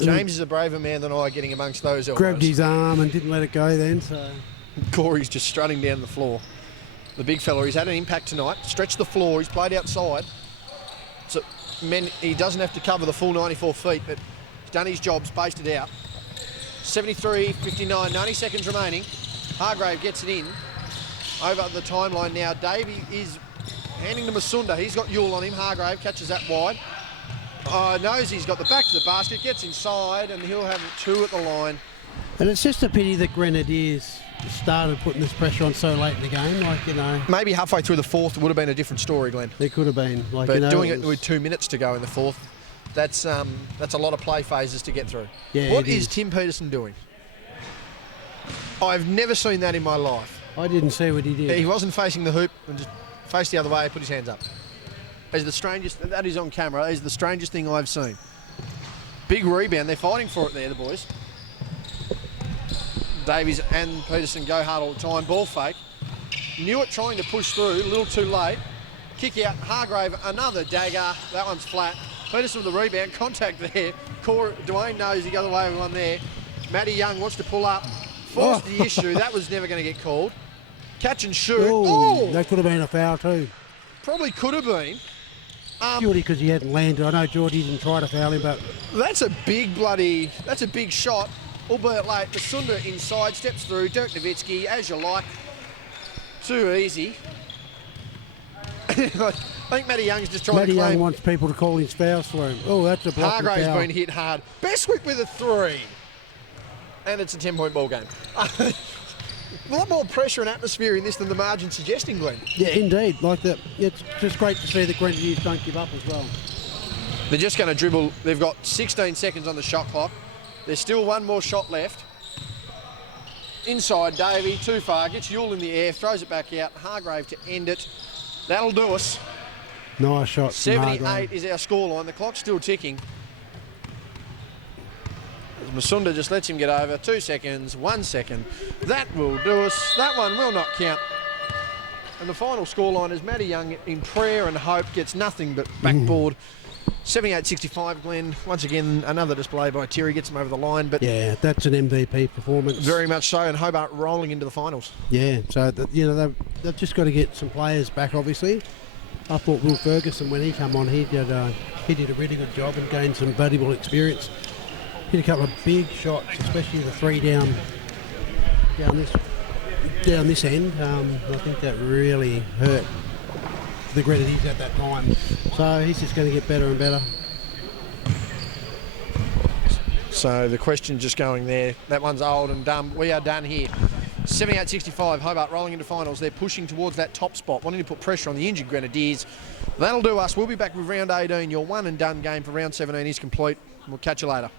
James is a braver man than I getting amongst those elbows. Grabbed his arm and didn't let it go then, so... Corey's just strutting down the floor. The big fella, he's had an impact tonight. Stretched the floor, he's played outside. So he doesn't have to cover the full 94 feet, but he's done his job, spaced it out. 73, 59, 90 seconds remaining. Hargrave gets it in. Over the timeline now, Davey is handing to Masunda. He's got Yule on him. Hargrave catches that wide. Knows he's got the back to the basket, gets inside, and he'll have 2 at the line. And it's just a pity that Grenadiers started putting this pressure on so late in the game, like, you know. Maybe halfway through the fourth would have been a different story, Glenn. There could have been. Like, but you know, doing it with 2 minutes to go in the fourth, that's a lot of play phases to get through. Yeah, what is Tim Peterson doing? I've never seen that in my life. I didn't see what he did. He wasn't facing the hoop and just faced the other way, put his hands up. It's the strangest, that is on camera, is the strangest thing I've seen. Big rebound, they're fighting for it there, the boys. Davies and Peterson go hard all the time. Ball fake. Newitt trying to push through, a little too late. Kick out, Hargrave, another dagger. That one's flat. Peterson with the rebound, contact there. Dwayne knows he got away with one there. Matty Young wants to pull up. Forced the issue, that was never going to get called. Catch and shoot. Oh, that could have been a foul too. Probably could have been. Purely because he hadn't landed. I know Geordie didn't try to foul him, but... That's a big shot. Albeit late, the Sunda inside, steps through, Dirk Nowitzki, as you like. Too easy. I think Matty Young's just trying to claim... Matty Young wants people to call his fouls for him. Oh, that's a block. Hargrave's been hit hard. Bestwick with a 3. And it's a 10-point ball game. A lot more pressure and atmosphere in this than the margin suggesting, Glenn. Yeah, indeed. Like that. It's just great to see the Grenadiers don't give up as well. They're just going to dribble. They've got 16 seconds on the shot clock. There's still 1 more shot left. Inside, Davey, too far. Gets Yule in the air, throws it back out. Hargrave to end it. That'll do us. Nice shot. 78 is our scoreline. The clock's still ticking. Masunda just lets him get over. 2 seconds, 1 second. That will do us. That one will not count. And the final scoreline is Matty Young in prayer and hope gets nothing but backboard. 78-65, Glenn. Once again, another display by Terry, gets him over the line. But yeah, that's an MVP performance. Very much so, and Hobart rolling into the finals. Yeah, so you know they've just got to get some players back. Obviously, I thought Will Ferguson, when he came on, he did a really good job and gained some valuable experience. Hit a couple of big shots, especially the 3 down this end. I think that really hurt the Grenadiers at that time. So he's just going to get better and better. So the question just going there, that one's old and dumb. We are done here. 78-65, Hobart rolling into finals. They're pushing towards that top spot, wanting to put pressure on the injured Grenadiers. That'll do us. We'll be back with round 18. Your one and done game for round 17 is complete. We'll catch you later.